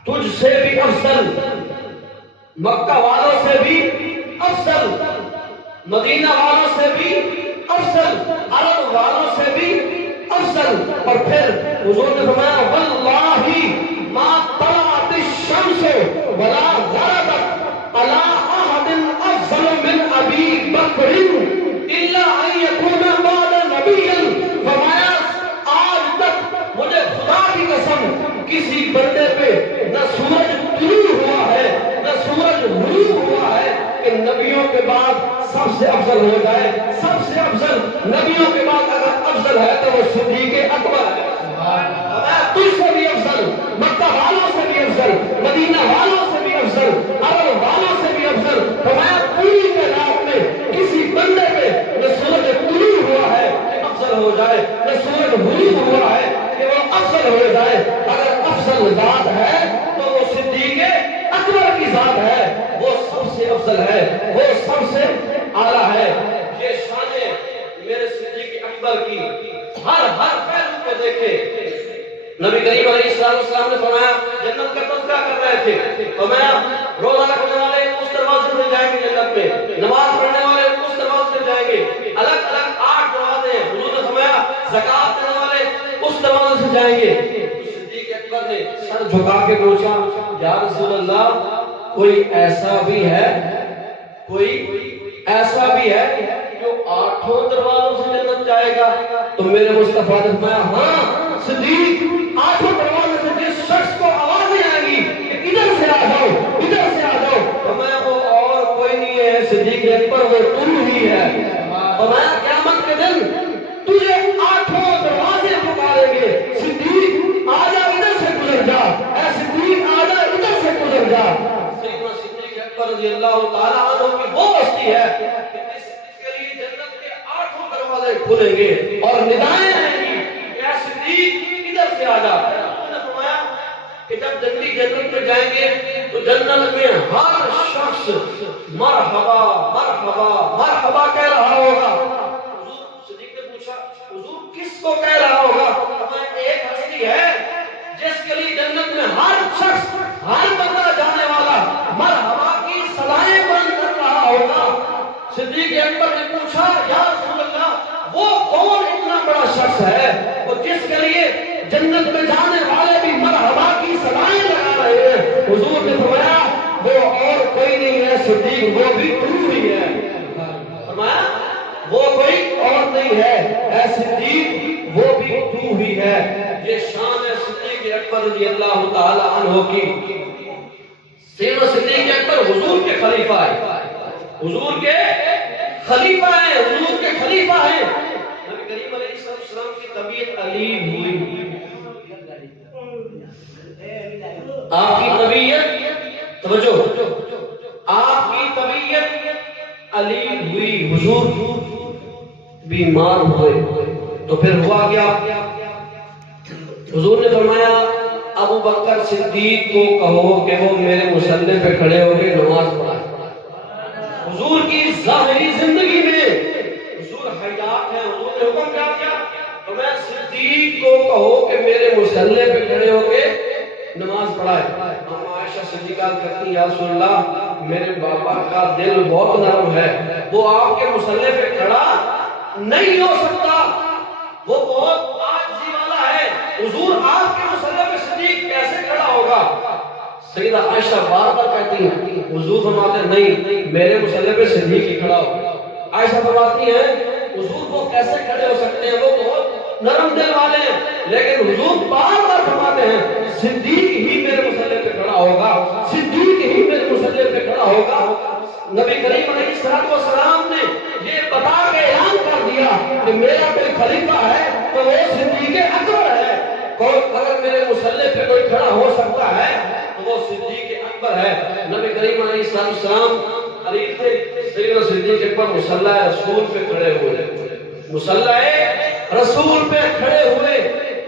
تجھ سے بھی افضل، مکہ والوں سے بھی افضل، مدینہ والوں سے بھی افضل، عرب والوں سے بھی افضل۔ اور پھر حضور نے فرمایا واللہ ما طلعت الشمس ولا غربت على احد افضل من ابی بکر الا ان یکون بعد نبیا۔ فرمایا آج تک مجھے خدا کی قسم کسی بندے پہ نہ سورج طلوع ہوا ہے نہ سورج غروب ہوا ہے کہ نبیوں کے بعد سب سے افضل ہو جائے۔ سب سے افضل نبیوں کے بعد اگر افضل ہے تو وہ صدیق اکبر ہے۔ تجھ سے بھی افضل، مکہ والوں سے بھی افضل، مدینہ والوں سے بھی افضل، عرب والوں سے بھی افضل۔ فرمایا پوری کائنات میں کسی بندے پہ نہ سورج طلوع ہوا ہے کہ افضل ہو جائے نہ سورج غروب ہوا ہے کہ وہ افضل ہو جائے۔ اگر افضل ذات ہے تو وہ صدیق اکبر کی ذات ہے، وہ سب سے افضل ہے، وہ سب سے اعلیٰ ہے۔ یہ شان میرے صدیق اکبر کی ہر پہلو کو دیکھے۔ نبی کریم علیہ السلام نے فرمایا جنت کا تذکرہ کر رہے تھے، فرمایا روزہ رکھنے والے اس دروازے سے جائیں گے جنت میں، نماز پڑھنے والے اس دروازے سے جائیں گے، الگ الگ 8 دروازے ہیں۔ حضور نے فرمایا زکات دینے والے اس دروازے سے جائیں گے۔ صدیق اکبر نے سر جھکا کے پوچھا یا رسول اللہ کوئی ایسا بھی ہے جو 8 دروازوں سے جنت جائے گا؟ تو میرے مصطفیٰ نے فرمایا ہاں صدیق 8 دروازوں سے جس شخص کو آوازیں آئیں گی کہ ادھر سے آ جاؤ ادھر سے آ جاؤ، فرمایا وہ اور کوئی نہیں ہے صدیق اکبر، وہ تم ہی ہے۔ فرمایا قیامت کے دن تجھے 8 دروازے پکاریں گے، صدیق آ جا ادھر سے گزر جا، اے صدیق آ جا ادھر سے گزر جا۔ سیدنا صدیق اکبر رضی اللہ تعالیٰ عنہ کی وہ ہستی ہے کہ اس کے لیے جنت کے 8 دروازے کھلیں گے اور ندائیں آئیں گی کہ اے صدیق ادھر سے آ جا۔ انہوں نے فرمایا کہ جب جنت میں جائیں گے تو جنت میں ہر شخص مرحبا مرحبا مرحبا کہہ رہا ہوگا۔ صدیق نے پوچھا حضور کس کو کہہ رہا ہوگا؟ ایک ہستی ہے جس کے لیے جنت میں ہر شخص ہر بندہ جانے والا مرحبا کی صدائیں بلند کر رہا ہوگا۔ صدیق اکبر نے پوچھا یا رسول اللہ وہ کون اتنا بڑا شخص ہے وہ جس کے لیے جنت میں جانے والے بھی مرحبا کی صدائیں لگا رہے ہیں؟ حضور نے فرمایا وہ اور کوئی نہیں ہے صدیق، وہ بھی تو ہی ہے۔ فرمایا وہ کوئی اور نہیں ہے اے صدیق، وہ بھی تو ہی ہے۔ یہ شان ہے صدیق اکبر رضی اللہ تعالی عنہ کی۔ سیدنا صدیق اکبر حضور کے خلیفہ ہیں، حضور کے خلیفہ ہیں، حضور کے خلیفہ ہیں۔ نبی کریم علیہ السلام کی طبیعت علیم ہوئی، آپ کی طبیعت توجہ، آپ کی طبیعت علیم ہوئی، حضور بیمار ہوئے تو پھر ہوا کیا؟ حضور نے فرمایا ابو بکر صدیق کو کہو کہ وہ میرے مصلی پہ کھڑے ہو کے نماز پڑھائے۔ حضور کی ظاہری زندگی میں حضور حیات ہے، حضور نے حکم کیا؟ فرمایا صدیق کو کہو کہ میرے مصلی پہ کھڑے ہو کے نماز پڑھائے. عائشہ صدیقہ کہتی یا رسول اللہ میرے بابا کا دل بہت نرم ہے، وہ آپ کے مصلی پہ کھڑا نہیں ہو سکتا، وہ بہت عاجزی والا ہے، حضور آپ کے مصلی پہ صدیق کیسے کھڑا ہوگا؟ سیدہ عائشہ بار بار کہتی ہیں، حضور فرماتے نہیں میرے مصلی پہ صدیق ہی کھڑا ہو. عائشہ فرماتی ہیں حضور وہ کیسے کھڑے ہو سکتے ہیں، وہ بہت نرم دل والے ہیں، لیکن حضور بار بار فرماتے ہیں صدیق ہی میرے مصلی پہ کھڑا ہوگا، صدیق ہی میرے مصلی پہ کھڑا ہوگا. نبی کریم علیہ السلام نے یہ بتا کے اعلان کر دیا کہ میرا کوئی خلیفہ ہے تو وہ صدیق اکبر ہے. اگر میرے مصلی پہ کوئی کھڑا ہو سکتا ہے تو وہ صدیق اکبر ہے. نبی کریم علیہ السلام قریب تھے، سیدنا صدیق اکبر مصلی رسول پہ کھڑے ہوئے، مصلی رسول پہ کھڑے ہوئے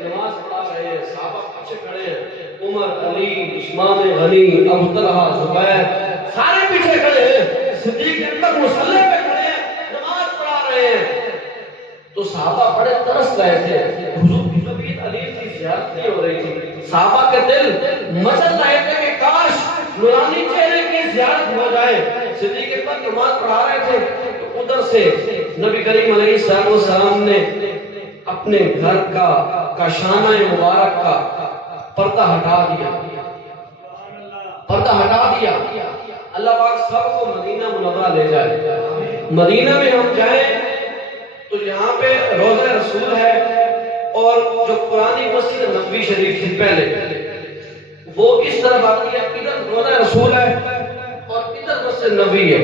نماز پڑھا رہے ہیں. صحابہ پیچھے کھڑے ہیں، عمر، علی، عثمان غنی، ابو طلحہ، زبیر سارے پیچھے کھڑے ہیں. صدیق اکبر مصلی پہ کھڑے ہیں نماز پڑھا رہے ہیں. تو صحابہ بڑے ترس رہے تھے، حضور کی طبیعت علی کی زیارت نہیں ہو رہی تھی. صحابہ کے دل مچل رہے تھے کہ کاش نورانی چہرے کی زیارت ہو جائے. صدیق اکبر نماز پڑھا رہے تھے تو ادھر سے نبی کریم علیہ السلام نے اپنے گھر کا کاشانہ مبارک کا پردہ ہٹا دیا، پردہ ہٹا دیا. اللہ پاک سب کو مدینہ منورہ لے جائے. مدینہ میں ہم جائیں تو یہاں پہ روضہ رسول ہے، اور جو پرانی مسجد نبوی شریف تھی پہلے وہ اس طرف آتی ہے، ادھر روضہ رسول ہے اور ادھر مسجد نبوی ہے،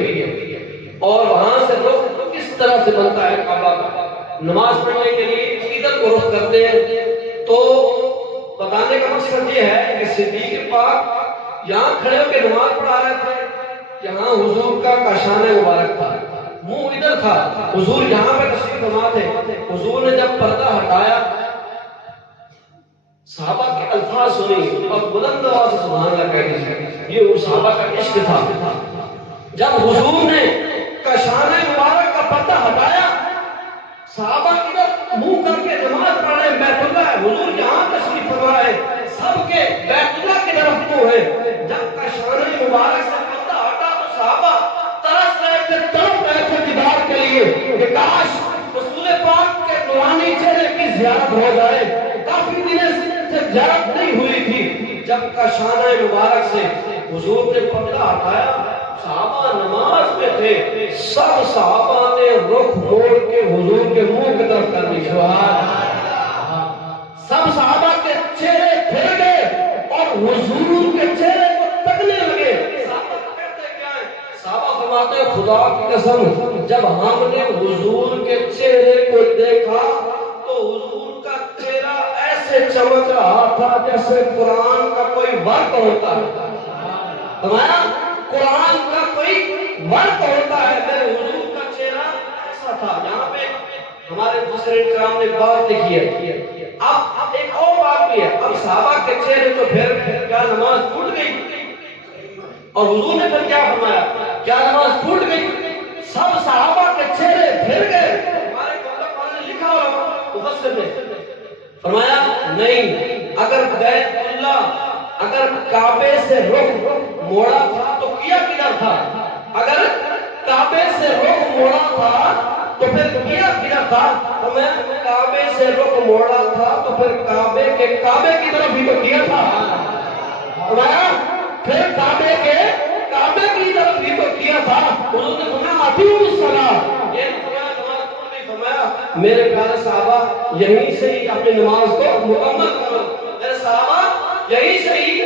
اور وہاں سے رخ اس طرح سے بنتا ہے کعبہ کا. نماز پڑھنے کے لیے ادھر کو رخ کرتے ہیں. تو بتانے کا مقصد یہ ہے کہ صدیق پاک یہاں کھڑے ہو کے نماز پڑھا رہے تھے، یہاں حضور کا کاشانہ مبارک تھا، منہ ادھر تھا، حضور یہاں پہ تشریف فرما تھے. حضور نے جب پردہ ہٹایا صحابہ کے الفاظ سنی اور بلند آواز سے سبحان اللہ کہہ دیے. یہ صحابہ کا عشق تھا. جب حضور نے کاشانہ مبارک کا پردہ ہٹایا صحابہ ادھر منہ کر کے نماز پڑھ رہے، بیت اللہ ہے، حضور یہاں تشریف فرما ہے، سب کے بیت اللہ کی طرف منہ ہے. جب کاشانہ مبارک سے پردہ ہٹا تو صحابہ ترس رہے تھے، تڑپ رہے تھے دیدار کے لیے کہ کاش رسول پاک کے نورانی چہرے کی زیارت ہو جائے. کافی دنوں سے زیارت نہیں ہوئی تھی. جب کاشانہ مبارک سے حضور نے پردہ ہٹایا صحابہ نماز میں تھے، سب صحابہ نے رخ موڑ کے حضور کے منہ کی طرف کر دی. سب صحابہ کے چہرے پھر گئے اور حضور کے چہرے کو تکنے لگے. صحابہ فرماتے ہیں خدا کی قسم جب ہم نے حضور کے چہرے کو دیکھا تو حضور کا چہرہ ایسے چمک رہا تھا جیسے قرآن کا کوئی ورق ہوتا ہے. فرمایا قرآن کا کوئی ورق ہوتا ہے. میرے حضور کا چہرہ ایسا تھا. یہاں پہ ہمارے دوسرے کرام نے بات لکھی ہے. اب ایک اور بات بھی ہے. اب صحابہ کے چہرے تو پھر کیا نماز ٹوٹ گئی؟ اور حضور نے پھر کیا فرمایا؟ کیا نماز ٹوٹ گئی؟ سب صحابہ کے چہرے پھر گئے. ہمارے قرآن نے لکھا ہوا مفسر نے فرمایا نہیں، اگر بیت اللہ اگر کعبے سے رخ موڑا تھا تو کیا کدھر تھا؟ اگر کعبے سے رخ موڑا تھا تو پھر کیا کدھر تھا؟ تو میں کعبے سے رخ موڑا تھا تو پھر کعبے کے کعبے کی طرف بھی تو کیا تھا. فرمایا پھر کعبے کے کعبے کی طرف بھی تو کیا تھا. انہوں نے فرمایا اطیعوا الصلاۃ. میرے پیارے صحابہ یہیں سے ہی اپنی نماز کو مکمل کرو. میرے صحابہ یہیں سے ہی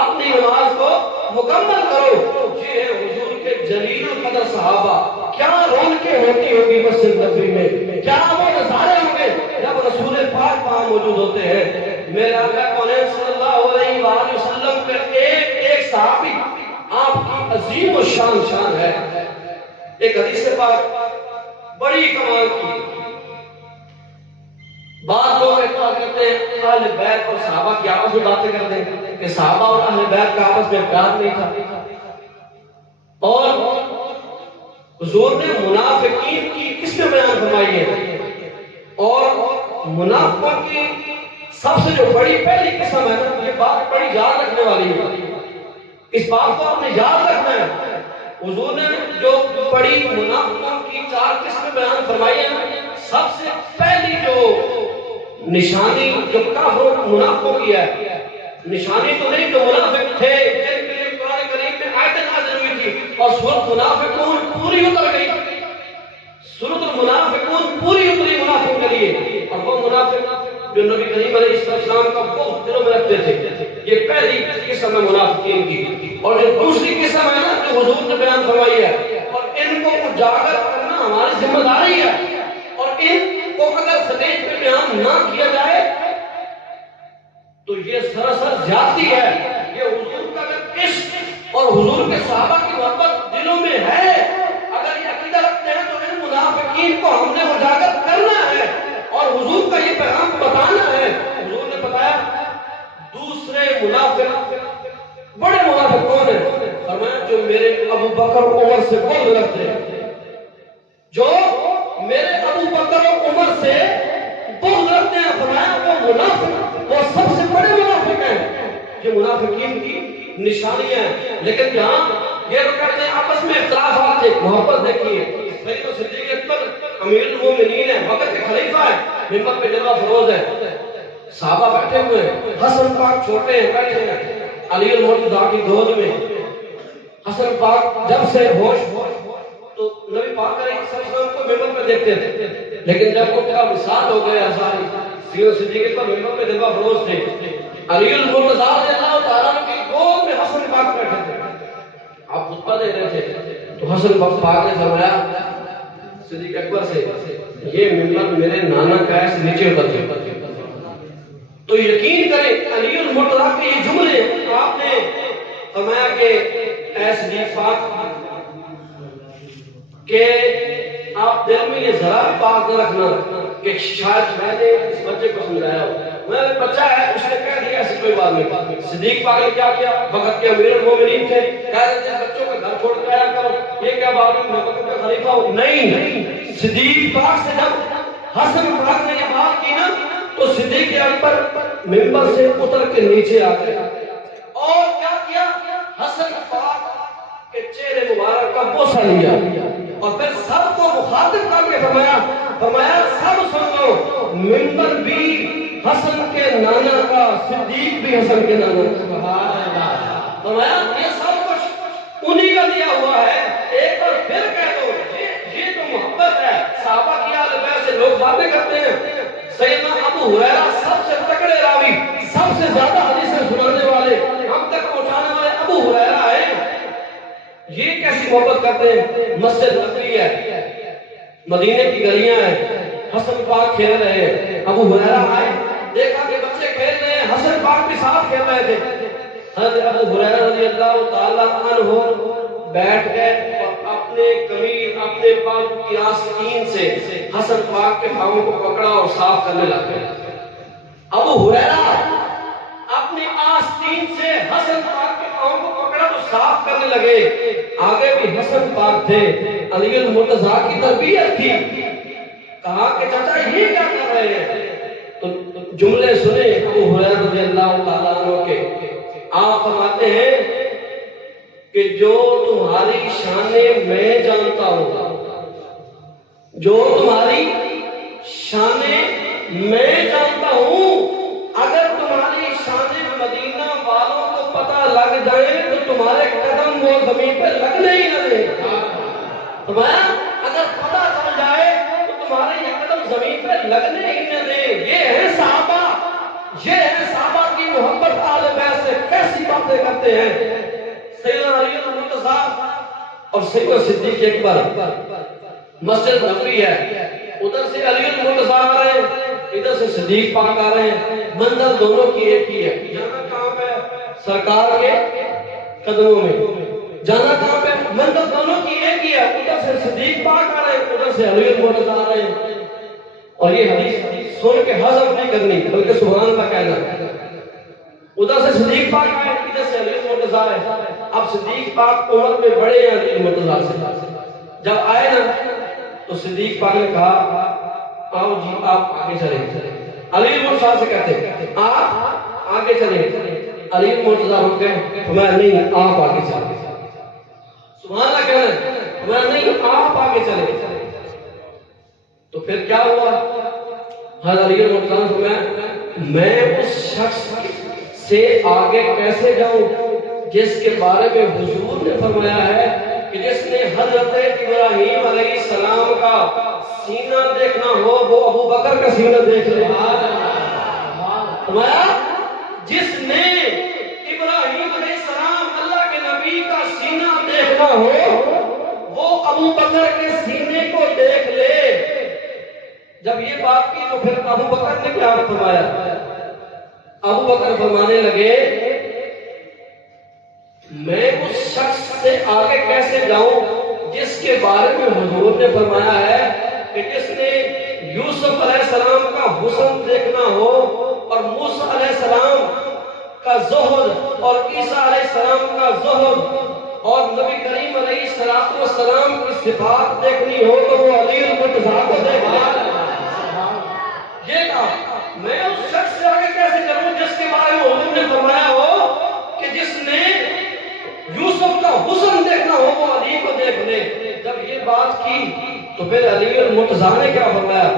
اپنی نماز کو مکمل کرو. یہ ہے حضور کے جلیل القدر صحابہ. کیا رونقیں ہوتی ہوگی مسجد نبوی میں، کیا وہ نظارے ہوں گے جب رسول پاک وہاں موجود ہوتے ہیں. میرے آقا کونین صلی اللہ علیہ وآلہ وسلم کے ایک ایک صحابی آپ کی عظیم و شان ہے. ایک حدیث پاک بڑی کمال کی. بعض لوگ اعتراض کرتے ہیں اہل بیت اور صحابہ کی آپس میں باتیں کرتے ہیں کہ صحابہ اور اہل بیت کا آپس میں پیار نہیں تھا. اور حضور نے منافقین کی قسم بیان فرمائی ہے اور منافقوں کی سب سے جو بڑی پہلی قسم ہے نا، یہ بات بڑی یاد رکھنے والی ہے، اس بات کو آپ نے یاد رکھنا ہے۔ حضور نے جو بڑی منافقوں کی 4 قسمیں بیان فرمائی ہیں، سب سے پہلی جو نشانی جو کافروں منافقوں کی ہے، نشانی تو نہیں جو منافق تھے جن کے لیے قرآن کریم میں آیتیں نازل ہوئی تھی اور سورۃ منافقون پوری اتر گئی، سورۃ المنافقون پوری اتری منافقوں کے لیے، اور وہ منافق جو نبی کریم علیہ السلام کا بہت دلوں میں رکھتے تھے، یہ پہلی قسم ہے منافقین کی۔ اور جو دوسری قسم ہے نا جو حضور نے بیان فرمائی ہے، اور ان کو اجاگر کرنا ہماری ذمہ داری ہے، اور ان کو اگر سٹیج پہ بیان نہ کیا جائے تو یہ سراسر زیادتی ہے۔ یہ حضور کا اگر عشق اور حضور کے صحابہ کی محبت دلوں میں ہے، اگر یہ عقیدہ رکھتے ہیں تو ان منافقین کو ہم نے اجاگر کرنا ہے اور حضور کا یہ پیغام بتانا ہے۔ حضور نے بتایا دوسرے منافق، بڑے منافق کون ہیں؟ فرمایا جو میرے ابو بکر عمر سے بغض رکھتے ہیں، جو میرے ابو بکر و عمر سے بغض رکھتے ہیں، فرمایا وہ منافق، وہ سب سے بڑے منافق ہیں۔ یہ منافقین کی نشانی ہے۔ لیکن جہاں یہ کرتے ہیں آپس میں اختلافات، ایک محبت دیکھیے، سیدنا صدیق اکبر امیر المومنین ہے، وقت کے خلیفہ ہے، ممبر پہ جلوہ فروز ہے، صحابہ بیٹھے ہوئے ہیں، حسن پاک چھوٹے ہیں بیٹھے ہیں علی المرتضیٰ کی گود میں۔ حسن پاک جب سے ہوش تو نبی پاک علیہ السلام کو ممبر پہ دیکھتے تھے، لیکن جب ان کا وصال ہو گیا ساری سیدنا صدیق پر ممبر پہ جلوہ فروز تھے، علی المرتضیٰ رضی اللہ تعالیٰ عنہ کی گود میں حسن پاک بیٹھے تھے، آپ خطبہ دے رہے تھے تو حسن پاک نے فرمایا صدیق اکبر سے، یہ ممبر میرے نانا کا ہے سے نیچے اتر کے، تو یقین کریں علی المرتضیٰ کے یہ جملے آپ نے فرمایا کہ اے صدیق پاک کہ آپ دل میں یہ ذرا پاک نہ رکھنا کہ شاید میں نے اس بچے کو سمجھایا ہو، میں بچہ ہے اس نے کہہ دیا ایسی کوئی بات نہیں۔ صدیق پاک نے کیا کیا؟ وقت کے امیر المومنین تھے، کہہ رہے تھے بچوں کا گھر چھوڑ کے آیا کرو، یہ کیا بات ہے میں وقت کا خلیفہ ہوں؟ نہیں، صدیق پاک سے جب حسن پاک نے یہ بات کی نا تو صدیق اکبر ممبر سے اتر کے نیچے آ گئے اور کیا کیا؟ حسن پاک کے چہرے مبارک کا بوسہ لیا اور پھر سب کو مخاطب کر کے فرمایا سب سن لو، ممبر بھی حسن کے نانا کا، صدیق بھی حسن کے نانا کا۔ فرمایا یہ سب کچھ انہی کا دیا ہوا ہے، ایک بار پھر کہہ دو یہ تو محبت ہے۔ صحابہ کی آل بیت سے لوگ باتیں کرتے ہیں، سیدنا ابو ہریرہ سب سے تکڑے راوی، سب سے زیادہ حدیثیں سنانے والے، ہم تک پہنچانے والے ابو ہریرہ ہیں، یہ کیسی محبت کرتے ہیں؟ مسجد نبوی ہے، مدینے کی گلیاں ہیں، حسن پاک کھیل رہے ہیں، ابو ہریرہ آئے دیکھا کہ بچے کھیل رہے ہیں، حسن پاک بھی ساتھ کھیل رہے تھے، حضرت ابو ہریرہ رضی اللہ تعالیٰ عنہ بیٹھ گئے اور اپنے قمیض اپنے پاؤں کی آستین سے حسن پاک کے پاؤں کو پکڑا اور صاف کرنے لگ گئے۔ ابو ہریرہ اپنی آستین سے حسن پاک کے پاؤں کو پکڑا تو صاف کرنے لگے، آگے بھی حسن پاک تھے، علی المرتضیٰ کی تربیت تھی، کہا کہ چچا یہ کیا کر رہے ہیں؟ تو جملے سنے ابو ہریرہ رضی اللہ تعالیٰ عنہ کے، آپ فرماتے ہیں کہ جو تمہاری شان میں جانتا ہوں، جو تمہاری شان میں جانتا ہوں، اگر تمہاری شان مدینہ والوں کو پتہ لگ جائے تو تمہارے قدم وہ زمین پہ لگنے ہی نہ دیں۔ فرمایا اگر پتہ چل جائے تو تمہارے یہ قدم زمین پہ لگنے ہی نہ دیں۔ یہ ہے صحابہ، یہ ہے صحابہ کی محبت، آل بیت سے کیسی باتیں کرتے ہیں۔ سیدنا علی المرتضیٰ اور سیدنا صدیق اکبر، مسجد نبوی ہے، ادھر سے علی المرتضیٰ آ رہے ہیں، ادھر سے صدیق پاک آ رہے ہیں، منزل دونوں کی ایک ہی ہے، جانا کہاں پہ؟ سرکار کے قدموں میں، جانا کہاں پہ؟ منزل دونوں کی ایک ہی ہے، ادھر سے صدیق پاک آ رہے ہیں، ادھر سے علی المرتضیٰ آ رہے ہیں، اور یہ حدیث سن کے ہضم نہیں کرنی بلکہ سبحان اللہ کہنا۔ ادھر سے صدیق پاک آئے، ادھر سے علی المرتضیٰ آئے، اب صدیق پاک عمر میں بڑے ہیں علی المرتضیٰ سے، جب آئے نا تو صدیق پاک نے کہا آؤ جی آپ آگے چلیں، علی مرتضیٰ سے کہتے ہیں آپ آگے چلیں، علی مرتضیٰ رک گئے، فرمایا نہیں آپ آگے چلیں، سبحان اللہ کہہ رہے ہیں، فرمایا نہیں آپ آگے چلیں۔ تو پھر کیا ہوا؟ حضرت علی مرتضیٰ نے فرمایا میں اس شخص سے آگے کیسے جاؤں جس کے بارے میں حضور نے فرمایا ہے کہ جس نے حضرت ابراہیم علیہ السلام کا سینہ دیکھنا ہو وہ ابو بکر کا سینہ دیکھ لے۔ فرمایا جس نے ابراہیم علیہ السلام اللہ کے نبی کا سینہ دیکھنا ہو وہ ابو بکر کے سینے کو دیکھ لے۔ جب یہ بات کی تو پھر ابو بکر نے کیا فرمایا؟ ابو بکر فرمانے لگے میں اس شخص سے آگے کیسے جاؤں جس کے بارے میں حضور نے فرمایا ہے کہ جس نے یوسف علیہ السلام کا حسن دیکھنا ہو اور موسیٰ علیہ السلام کا زہد اور عیسیٰ علیہ السلام کا زہد اور نبی کریم علیہ السلام کی صفات دیکھنی ہو تو وہ علی المرتضیٰ کو دیکھنا۔ یہ کہا میں اس شخص سے آگے کیسے چلوں جس کے بارے میں حضور نے فرمایا ہو کہ جس نے یوسف کا حسن دیکھنا ہو وہ علی کو دیکھ لے۔ جب یہ بات کی تو پھر علی المرتضیٰ نے کیا فرمایا؟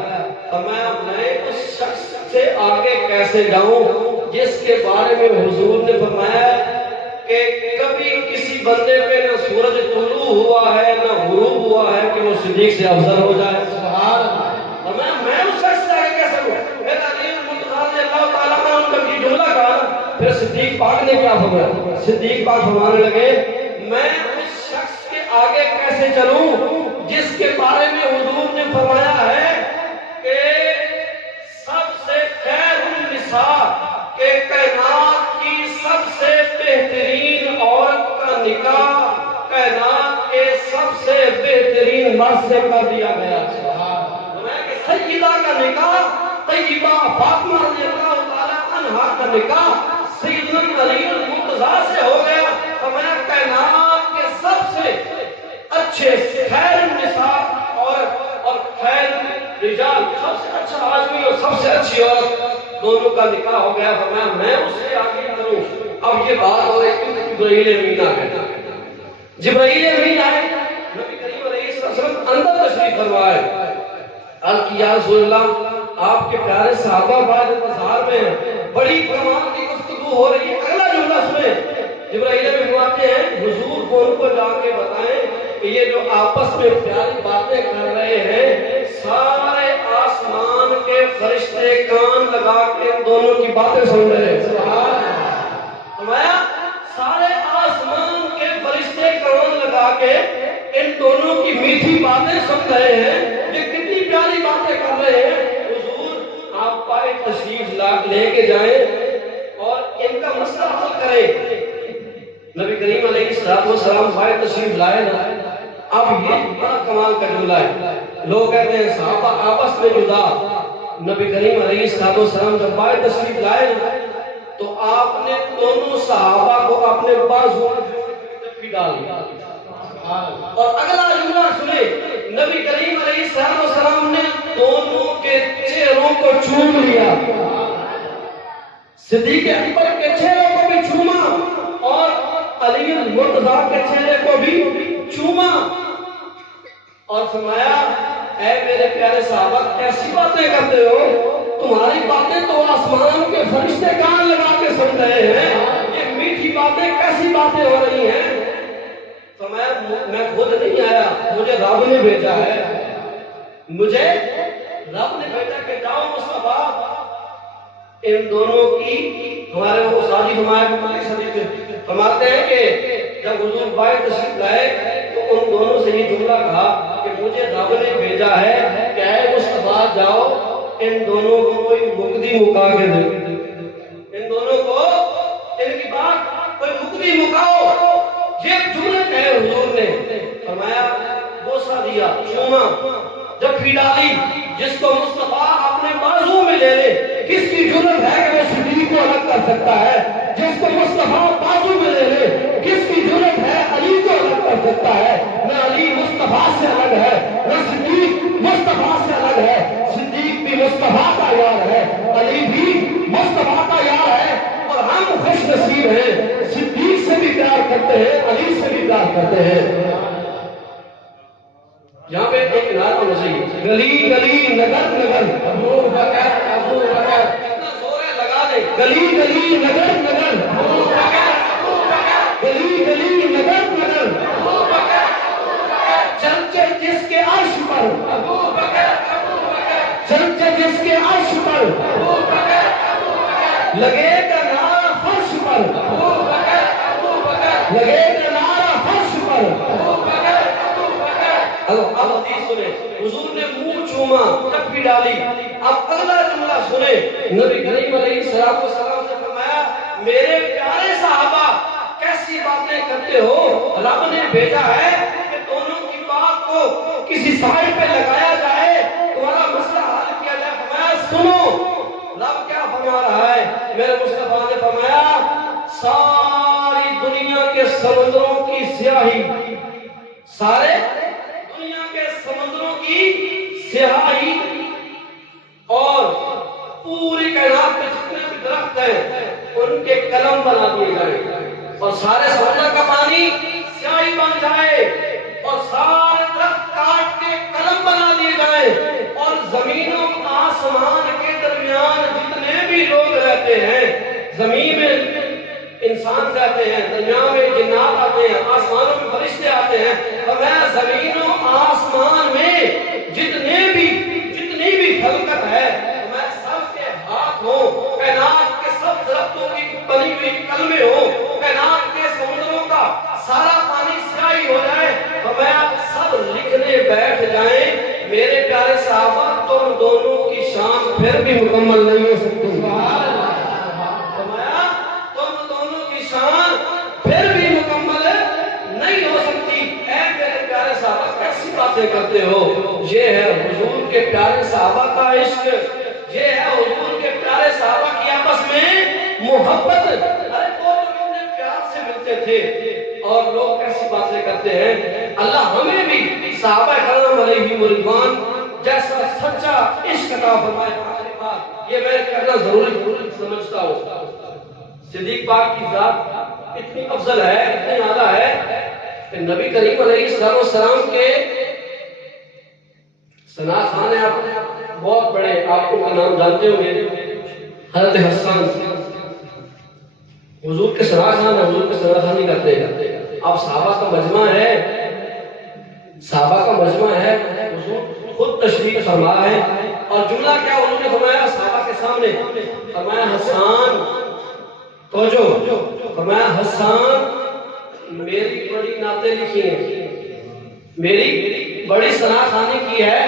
فرمایا میں اس شخص سے آگے کیسے جاؤں جس کے بارے میں حضور نے فرمایا کہ کبھی کسی بندے پہ نہ سورج طلوع ہوا ہے نہ غروب ہوا ہے کہ وہ صدیق سے افضل ہو جائے۔ سبحان اللہ۔ میں اس شخص سے آگے کیسے ہوں؟ پھر علی المرتضیٰ نے اللہ تعالیٰ نے ان کا یہ جملہ کہا، پھر صدیق پاک نے کیا فرمایا؟ صدیق پاک فرمانے لگے میں اس شخص کے آگے کیسے چلوں جس کے بارے میں حضور نے فرمایا ہے کہ سب سے خیر النساء کہ کائنات کی سب سے بہترین عورت کا نکاح کائنات کے سب سے بہترین مرد سے کر دیا گیا۔ سیدہ کا نکاح طیبہ فاطمہ رضی اللہ تعالی عنہا کا نکاح سیدنا علی المرتضیٰ سے ہو گیا۔ فرمایا کائنات کے سب سے اچھے خیر النساء اور خیر رجال، سب سے اچھا آدمی اور سب سے اچھی عورت دونوں کا نکاح ہو گیا۔ فرمایا میں اس سے آگے کروں۔ اب یہ بات ہو رہی تھی جبرائیل امین آ گئے، جبرائیل امین آئے، نبی کریم علیہ السلام اندر تشریف فرمائے، عرض کی یا رسول اللہ آپ کے پیارے صحابہ بعد انتظار میں ہیں، بڑی کمال کی گفتگو ہو رہی ہے۔ اگلا جملہ سنیں، جبرائیل میں فرماتے ہیں حضور کو ان کو جا کے بتائیں کہ یہ جو آپس میں پیاری باتیں کر رہے ہیں سارے آسمان کے فرشتے کان لگا کے دونوں کی باتیں سن رہے ہیں۔ سبحان اللہ۔ فرمایا سارے آسمان کے فرشتے کان لگا کے ان دونوں کی میٹھی باتیں سن رہے ہیں، یہ کتنی پیاری باتیں کر رہے ہیں۔ حضور آپ پائے تشریف لے کے جائیں اور ان کا مسئلہ حل کریں۔ نبی کریم علیہ السلام پائے تشریف لائے نا، اب یہ بڑا کمال کا جملہ ہے۔ لوگ کہتے ہیں صحابہ آپس میں جدا، نبی کریم علیہ السلام جب پائے تشریف لائے نا تو آپ نے دونوں صحابہ کو اپنے بازو میں ڈال دیا۔ اور اگلا جملہ سنے، نبی کریم علیہ السلام نے دونوں کے چہروں کو چوم لیا، صدیق اکبر کے چہروں کو بھی چوما اور علی المرتضیٰ کے چہرے کو بھی چوما اور فرمایا اے میرے پیارے صحابہ کیسی باتیں کرتے ہو، تمہاری باتیں تو آسمان کے فرشتے کان لگا کے سن رہے ہیں، یہ میٹھی باتیں کیسی باتیں ہو رہی ہیں؟ فرمایا میں خود نہیں آیا، مجھے رب نے بھیجا ہے، مجھے رب نے بھیجا کہ جاؤ مصطفیٰ ان دونوں کی ہمارے وہ ساتھی فرماتے ہیں کہ جب حضور بائے تشریف لائے تو ان دونوں سے یہ جملہ کہا کہ مجھے رب نے بھیجا ہے کہ اے مصطفیٰ جاؤ ان دونوں کو کوئی مقدی مکا کے دے، ان دونوں کو ان کی بات کوئی مقدی مکاؤ۔ یہ جملے کہے حضور نے، فرمایا بوسہ دیا، چوما، جب ڈالی، جس کو مصطفیٰ اپنے بازو میں لے لے کس کی جرت ہے کہ وہ صدیق کو الگ کر سکتا ہے؟ جس کو مصطفیٰ بازو میں لے لے کس کی جرت ہے علی کو الگ کر سکتا ہے؟ نہ علی مصطفیٰ سے الگ ہے، نہ صدیق مصطفیٰ سے الگ ہے، صدیق بھی مصطفیٰ کا یار ہے، خوش نصیب ہیں، صدیق سے بھی پیار کرتے ہیں، علی سے بھی پیار کرتے ہیں۔ یہاں پہ ایک نعرہ ہونا چاہیے، گلی گلی نگر نگر ابو بکر ابو بکر، کتنا زور ہے لگا دے، گلی گلی نگر نگر ابو بکر ابو بکر، گلی گلی نگر نگر ابو بکر ابو بکر، چرچے جس کے عرش پر ابو بکر ابو بکر، چرچے جس کے عرش پر ابو بکر ابو بکر، لگے گا نعرہ فرش پر ابو بکر ابو بکر، لگے گا نعرہ فرش پر ابو بکر ابو بکر۔ اب حدیث سنے، حضور نے منہ چوما، ٹپی ڈالی۔ اب اگلا جملہ سنے، نبی کریم علیہ السلام سے فرمایا، میرے پیارے صحابہ کیسی باتیں کرتے ہو، رب نے بھیجا ہے کہ دونوں کی بات کو کسی سائڈ پہ لگایا جائے، تمہارا مسئلہ حل کیا جائے۔ فرمایا سنو رب کیا فرما رہا ہے، میرے مصطفیٰ نے فرمایا ساری دنیا کے سمندروں کی سیاہی، سارے دنیا کے سمندروں کی سیاہی اور پوری کائنات میں جتنے بھی درخت ہیں ان کے قلم بنا دیے جائیں، اور سارے سمندر کا پانی سیاہی بن جائے، اور سارے درخت کاٹ کے قلم بنا دیے جائیں، اور زمین و آسمان کے درمیان جتنے بھی لوگ رہتے ہیں، زمین میں انسان رہتے ہیں، درمیان میں جنات آتے ہیں، آسمانوں میں فرشتے آتے ہیں، اور میں زمین و آسمان میں جتنی بھی خلقت ہے میں سب کے ہاتھ ہوں، کائنات کے سب درختوں کی بنی ہوئی قلمیں ہوں، کائنات کے سمندروں کا سارا پانی سیاہی ہو جائے، اور میں سب لکھنے بیٹھ جائیں، میرے پیارے صحابہ تم دونوں کی شان پھر بھی مکمل نہیں ہو سکتی۔ شان پھر بھی مکمل نہیں ہو سکتی۔ اے میرے پیارے صحابہ کیسی باتیں کرتے ہو، یہ ہے حضور کے پیارے صحابہ کا عشق، یہ ہے حضور کے پیارے صحابہ کی آپس میں محبت۔ ارے وہ لوگ اتنے پیار سے ملتے تھے اور لوگ کیسی باتیں کرتے ہیں۔ اللہ ہمیں بھی صحابہ کرام علیہم رضوان جیسا سچا عشق عطا فرمائے۔ یہ میں کرنا ضروری سمجھتا ہوں۔ صدیق پاک کی ذات اتنی افضل ہے، اتنی اعلیٰ ہے کہ نبی کریم علیہ السلام کے ثنا خان ہیں، آپ بہت بڑے، آپ کو کا نام جانتے ہوں گے، حضرت حسان حضور کے ثنا خان، حضور کے ثنا خانی کرتے ہیں۔ آپ صحابہ کا مجمع ہے، صحابہ کا مجمع ہے، حضور خود تشریف فرما ہے، اور جملہ کیا حضور نے فرمایا صحابہ کے سامنے، فرمایا حسان توجہ، فرمایا حسان میری بڑی نعتیں لکھی ہیں، میری بڑی ثنا خوانی کی ہے،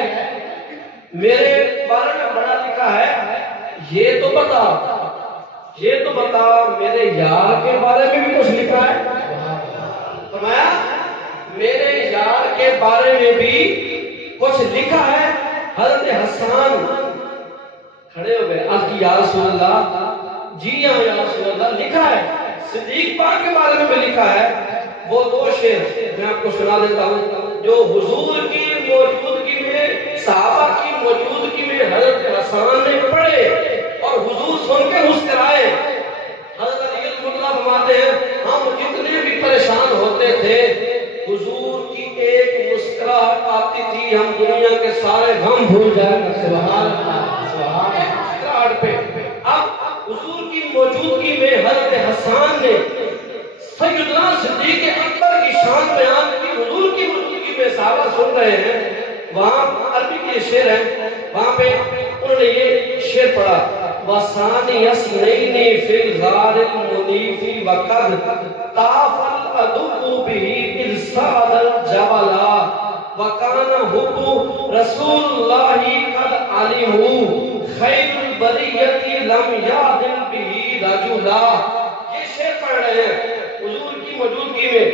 میرے بارے میں بڑا لکھا ہے، یہ تو بتا میرے یار کے بارے میں بھی کچھ لکھا ہے۔ فرمایا میرے یار کے بارے میں بھی کچھ لکھا ہے۔ حضرت حسان کھڑے ہو گئے، آپ کی یا رسول اللہ، جی ہاں یا رسول اللہ، لکھا ہے۔ صدیق پاک کے بارے میں بھی لکھا ہے۔ وہ دو شعر میں آپ کو سنا دیتا ہوں جو حضور کی موجودگی میں، صحابہ کی موجودگی میں حضرت حسان نے پڑھے اور حضور سن کے مسکرائے۔ حضرت علی المطلب فرماتے ہیں ہم جتنے بھی پریشان ہوتے تھے، حضور کی ایک مسکراہٹ آتی تھی، ہم دنیا کے سارے غم بھول جائیں۔ سبحان اللہ، سبحان اللہ، مسکراہٹ پہ۔ اب حضور کی موجودگی میں حضرت حسان نے سیدنا صدیق اکبر کی شان بیان کی، حضور کی موجودگی میں صحابہ سن رہے ہیں۔ وہاں عربی کے شعر ہیں، وہاں پہ انہوں نے یہ شعر پڑھا، وَثَانِيَ اثْنَيْنِ فِي الْغَارِ الْمُنِيفِ وَقَدْ طَافَ الْعَدُوُّ بِهِ إِذْ صَعَدَ الْجَبَلَ وَكَانَ حُبُّ رَسُولِ اللَّهِ قَدْ عَلِمُوا خَيْرُ الْبَرِيَّةِ لَمْ يَعْدِلْ بِهِ رَجُلًا۔ یہ شعر پڑھ رہے ہیں حضور کی موجودگی میں،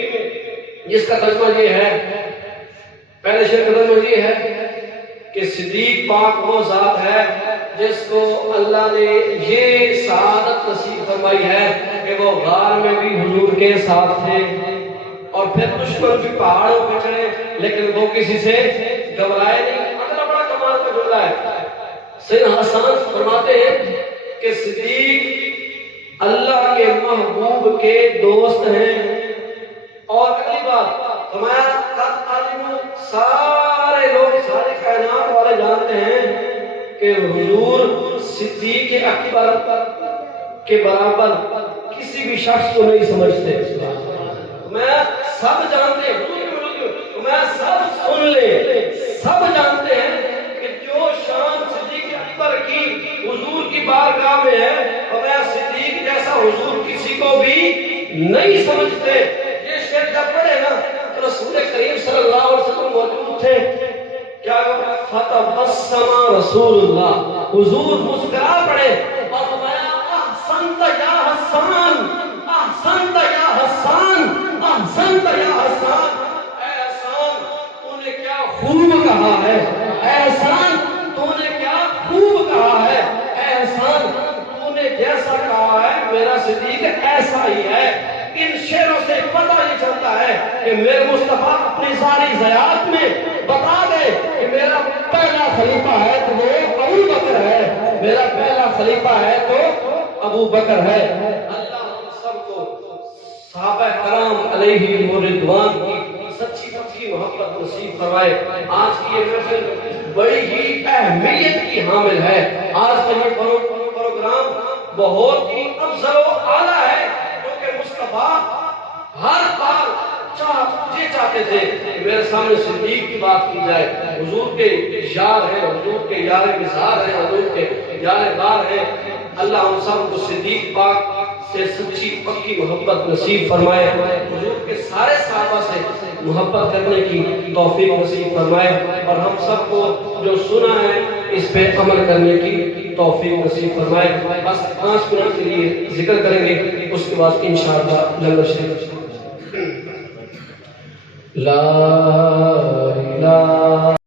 جس کا ترجمہ یہ ہے، پہلے شعر کا ترجمہ یہ ہے کہ صدیق پاک وہ ذات ہے جس کو اللہ نے یہ سعادت نصیب فرمائی ہے کہ وہ غار میں بھی حضور کے ساتھ تھے، اور پھر دشمن بھی پہاڑوں پہ چڑھے لیکن وہ کسی سے گھبرائے نہیں۔ اتنا بڑا کمال کا جملہ ہے۔ سیدنا حسان فرماتے ہیں کہ صدیق اللہ کے محبوب کے دوست ہیں۔ اور اگلی بات فرمایا سارے لوگ، سارے کائنات والے جانتے ہیں کہ حضور صدیق اکبر کے برابر کسی بھی شخص کو نہیں سمجھتے۔ میں سب جانتے ہیں، میں سب سن لے، سب جانتے ہیں کہ جو شان صدیق اکبر کی حضور کی بارگاہ میں ہے، میں صدیق جیسا حضور کسی کو بھی نہیں سمجھتے۔ یہ شعر جب پڑھے نا تو رسول کریم صلی اللہ علیہ وسلم موجود تھے، کیا فتبسم رسول اللہ، حضور مسکرا پڑے اور فرمایا احسنت یا حسان، احسنت یا حسان، احسنت یا حسان۔ اے حسان تو نے کیا خوب کہا ہے، اے حسان تو نے کیا خوب کہا ہے، اے حسان تو نے جیسا کہا ہے میرا صدیق ایسا ہی ہے۔ ان شعروں سے پتہ یہ چلتا ہے کہ میرے مصطفیٰ اپنی ساری ضیاعت میں بتا دے کہ میرا پہلا خلیفہ ہے تو وہ ابو بکر ہے، میرا پہلا خلیفہ ہے تو ابو بکر ہے۔ اللہ ہم سب کو صحابہ کرام علیہ رضوان کی سچی سچی محبت نصیب فرمائے۔ آج کی یہ محفل بڑی ہی اہمیت کی حامل ہے۔ آج کا یہ پروگرام بہت ہی افضل و اعلیٰ ہے، کیونکہ مصطفیٰ ہر بار یہ چاہتے تھے کہ میرے سامنے صدیق کی بات کی جائے۔ حضور کے یار ہیں، حضور کے یار نثار ہیں، حضور کے یار غار ہیں۔ اللہ ہم سب کو صدیق پاک سے سچی پکی محبت نصیب فرمائے، حضور کے سارے صحابہ سے محبت کرنے کی توفیق نصیب فرمائے، اور ہم سب کو جو سنا ہے اس پہ عمل کرنے کی توفیق نصیب فرمائے۔ بس 5 منٹ کے لیے ذکر کریں گے، اس کے بعد انشاءاللہ لنگر شریف۔ لا الہ